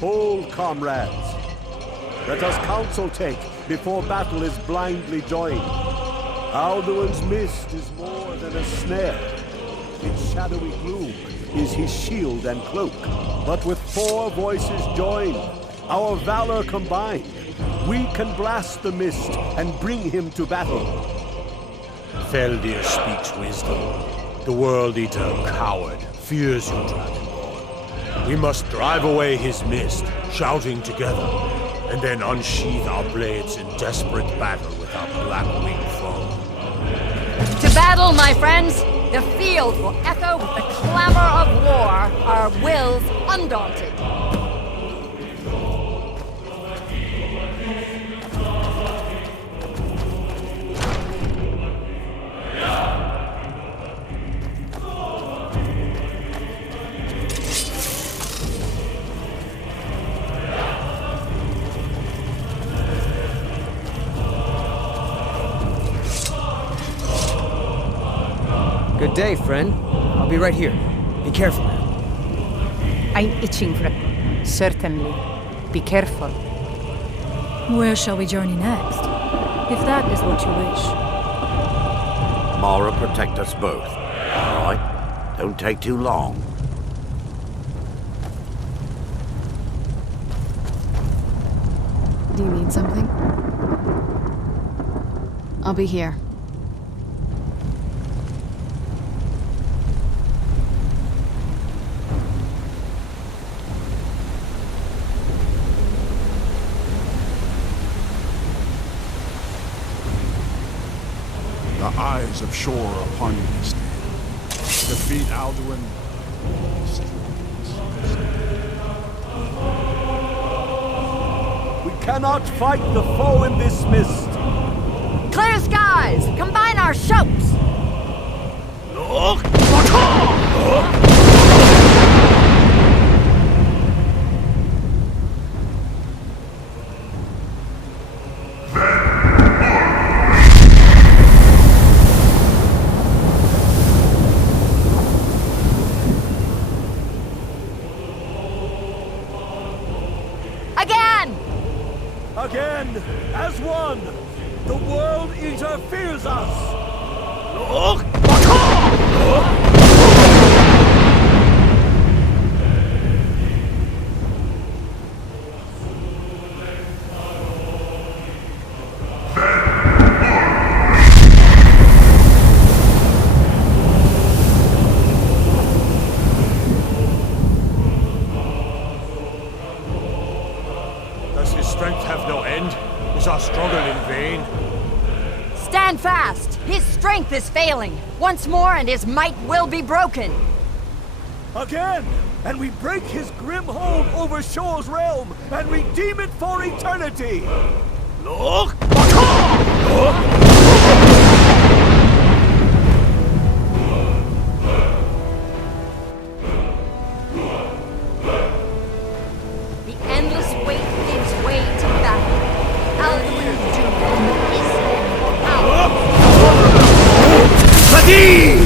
Hold, comrades. Let us counsel take before battle is blindly joined. Alduin's mist is more than a snare. Its shadowy gloom is his shield and cloak. But with 4 voices joined, our valor combined, we can blast the mist and bring him to battle. Feldir speaks wisdom. The World Eater, coward, fears you, Dragonborn. We must drive away his mist, shouting together, and then unsheath our blades in desperate battle with our black-winged foe. To battle, my friends! The field will echo with the clamor of war, our wills undaunted. Good day, friend. I'll be right here. Be careful now. I'm itching for it. Certainly. Be careful. Where shall we journey next? If that is what you wish. Mara, protect us both. All right? Don't take too long. Do you need something? I'll be here. The eyes of shore upon you this day. Defeat Alduin. We cannot fight the foe in this mist. Clear skies! Combine our shouts! Again, as one, the World Eater fears us! Stand fast! His strength is failing. Once more and his might will be broken. Again! And we break his grim hold over Shore's realm and redeem it for eternity! Look! The endless wait gives way to battle. Alduin's doom is power. Hadid!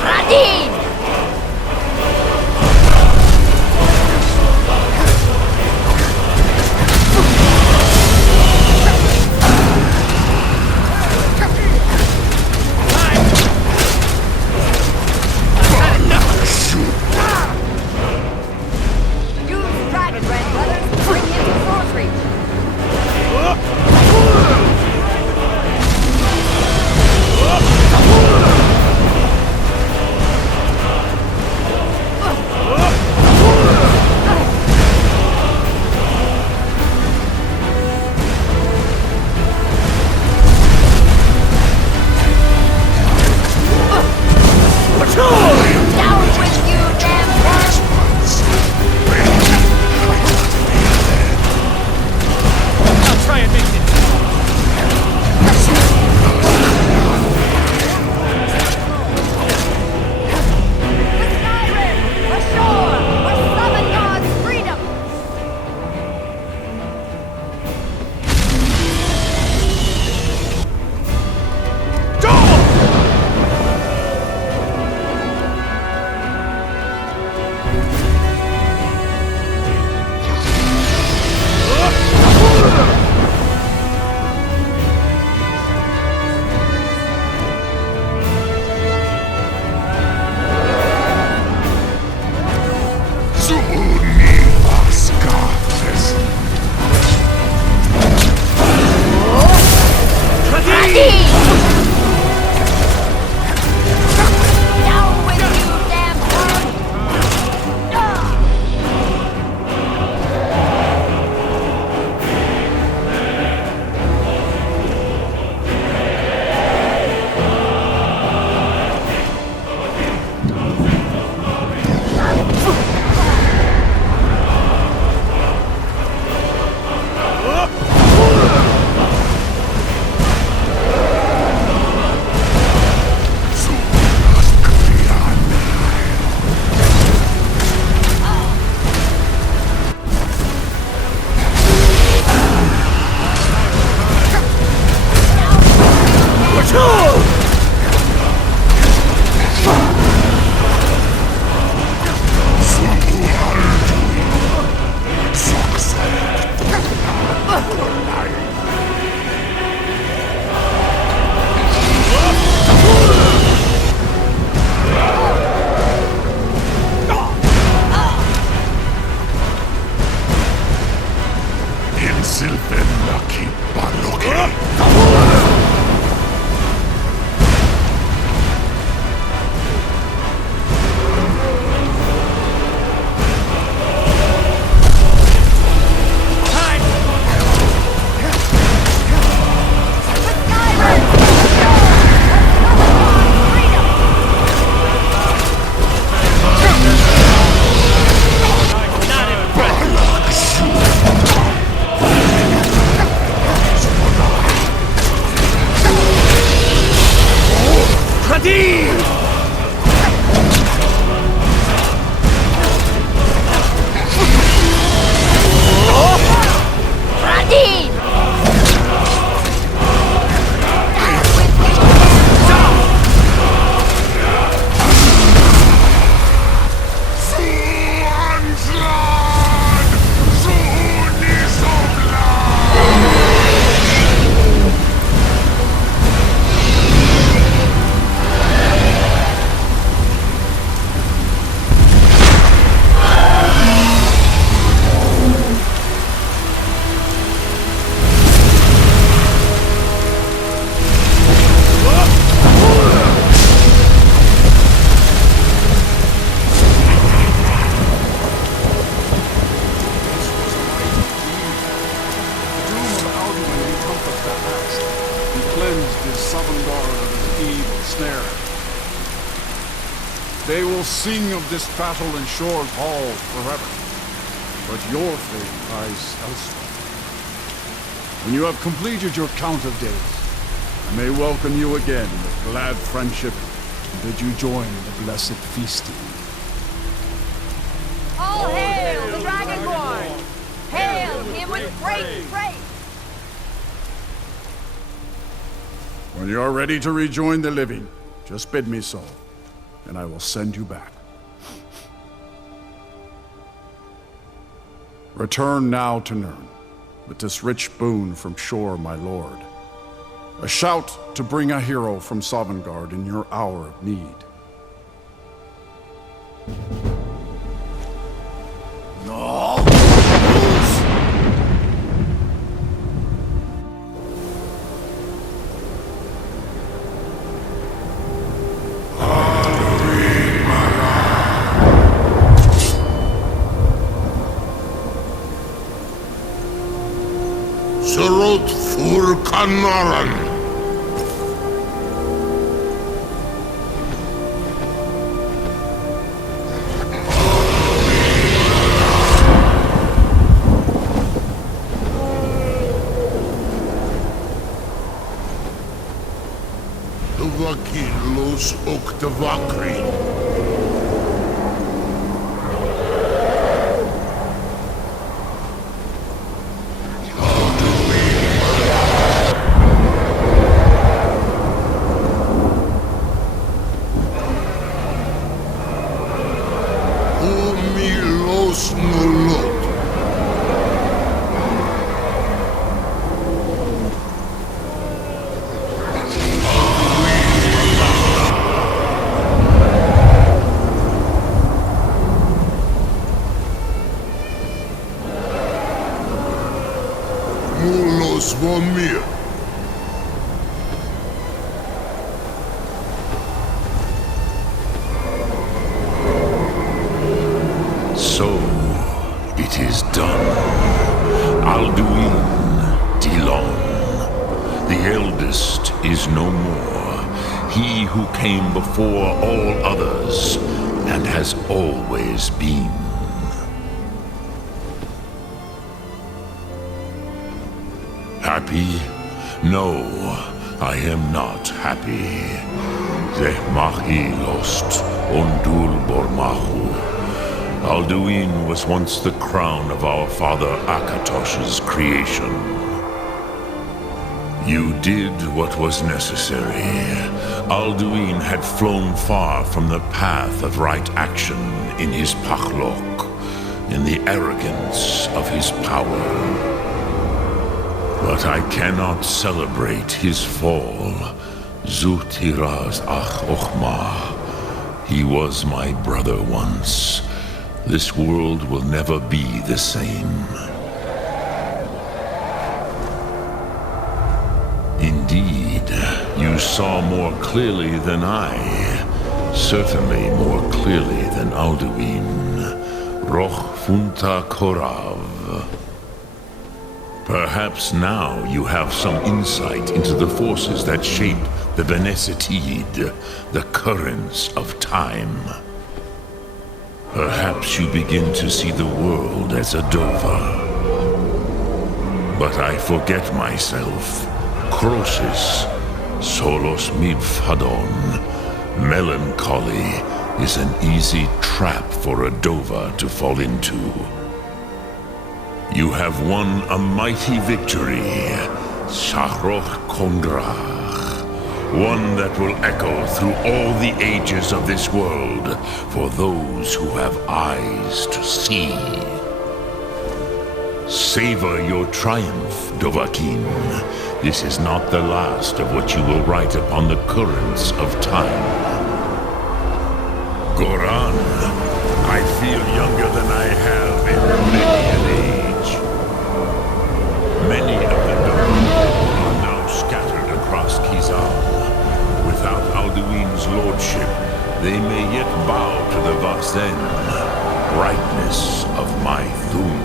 Hadid! Ready! They will sing of this battle in Shore's Hall forever. But your fate lies elsewhere. When you have completed your count of days, I may welcome you again with glad friendship and bid you join the blessed feasting. All hail the Dragonborn! Hail him with great praise! When you are ready to rejoin the living, just bid me so, and I will send you back. Return now to Nirn, with this rich boon from Shore, my lord. A shout to bring a hero from Sovngarde in your hour of need. No! Surot fur kanaran. Vakilos oktavakri. Vomir. So it is done. Alduin, Dilon, the eldest is no more. He who came before all others and has always been. Happy? No, I am not happy. Zeh mahi lost, ondul bormahu. Alduin was once the crown of our father Akatosh's creation. You did what was necessary. Alduin had flown far from the path of right action in his pachlok, in the arrogance of his power. But I cannot celebrate his fall. Zutiraz ach ochma. He was my brother once. This world will never be the same. Indeed, you saw more clearly than I. Certainly more clearly than Alduin. Roch funta korav. Perhaps now you have some insight into the forces that shape the Benesitid, the currents of time. Perhaps you begin to see the world as a Dova. But I forget myself. Crosis, solos midfadon. Melancholy is an easy trap for a Dova to fall into. You have won a mighty victory, Shahroch Kondrach. One that will echo through all the ages of this world for those who have eyes to see. Savor your triumph, Dovahkiin. This is not the last of what you will write upon the currents of time. Goran, I feel younger than I have in many an age. Many of the Dawnguard are now scattered across Kizal. Without Alduin's lordship, they may yet bow to the Vasen, brightness of my Thum.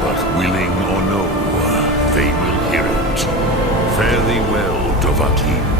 But willing or no, they will hear it. Fare thee well, Dovahkiin.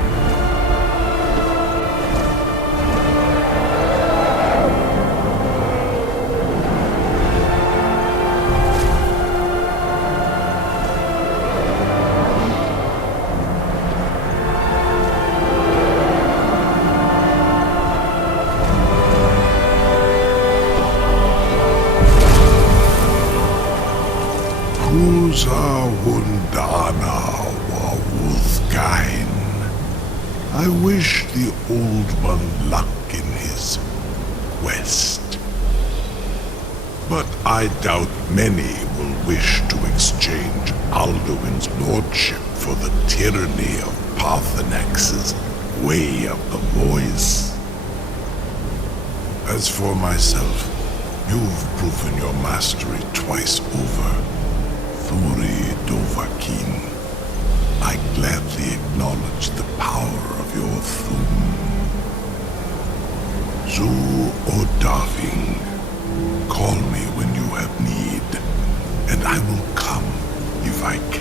I wish the Old One luck in his quest. But I doubt many will wish to exchange Alduin's lordship for the tyranny of Parthenex's way of the voice. As for myself, you've proven your mastery twice over. Thuri Dovahkiin, I gladly acknowledge the power of your Thum. Zu Odaving, call me when you have need, and I will come if I can.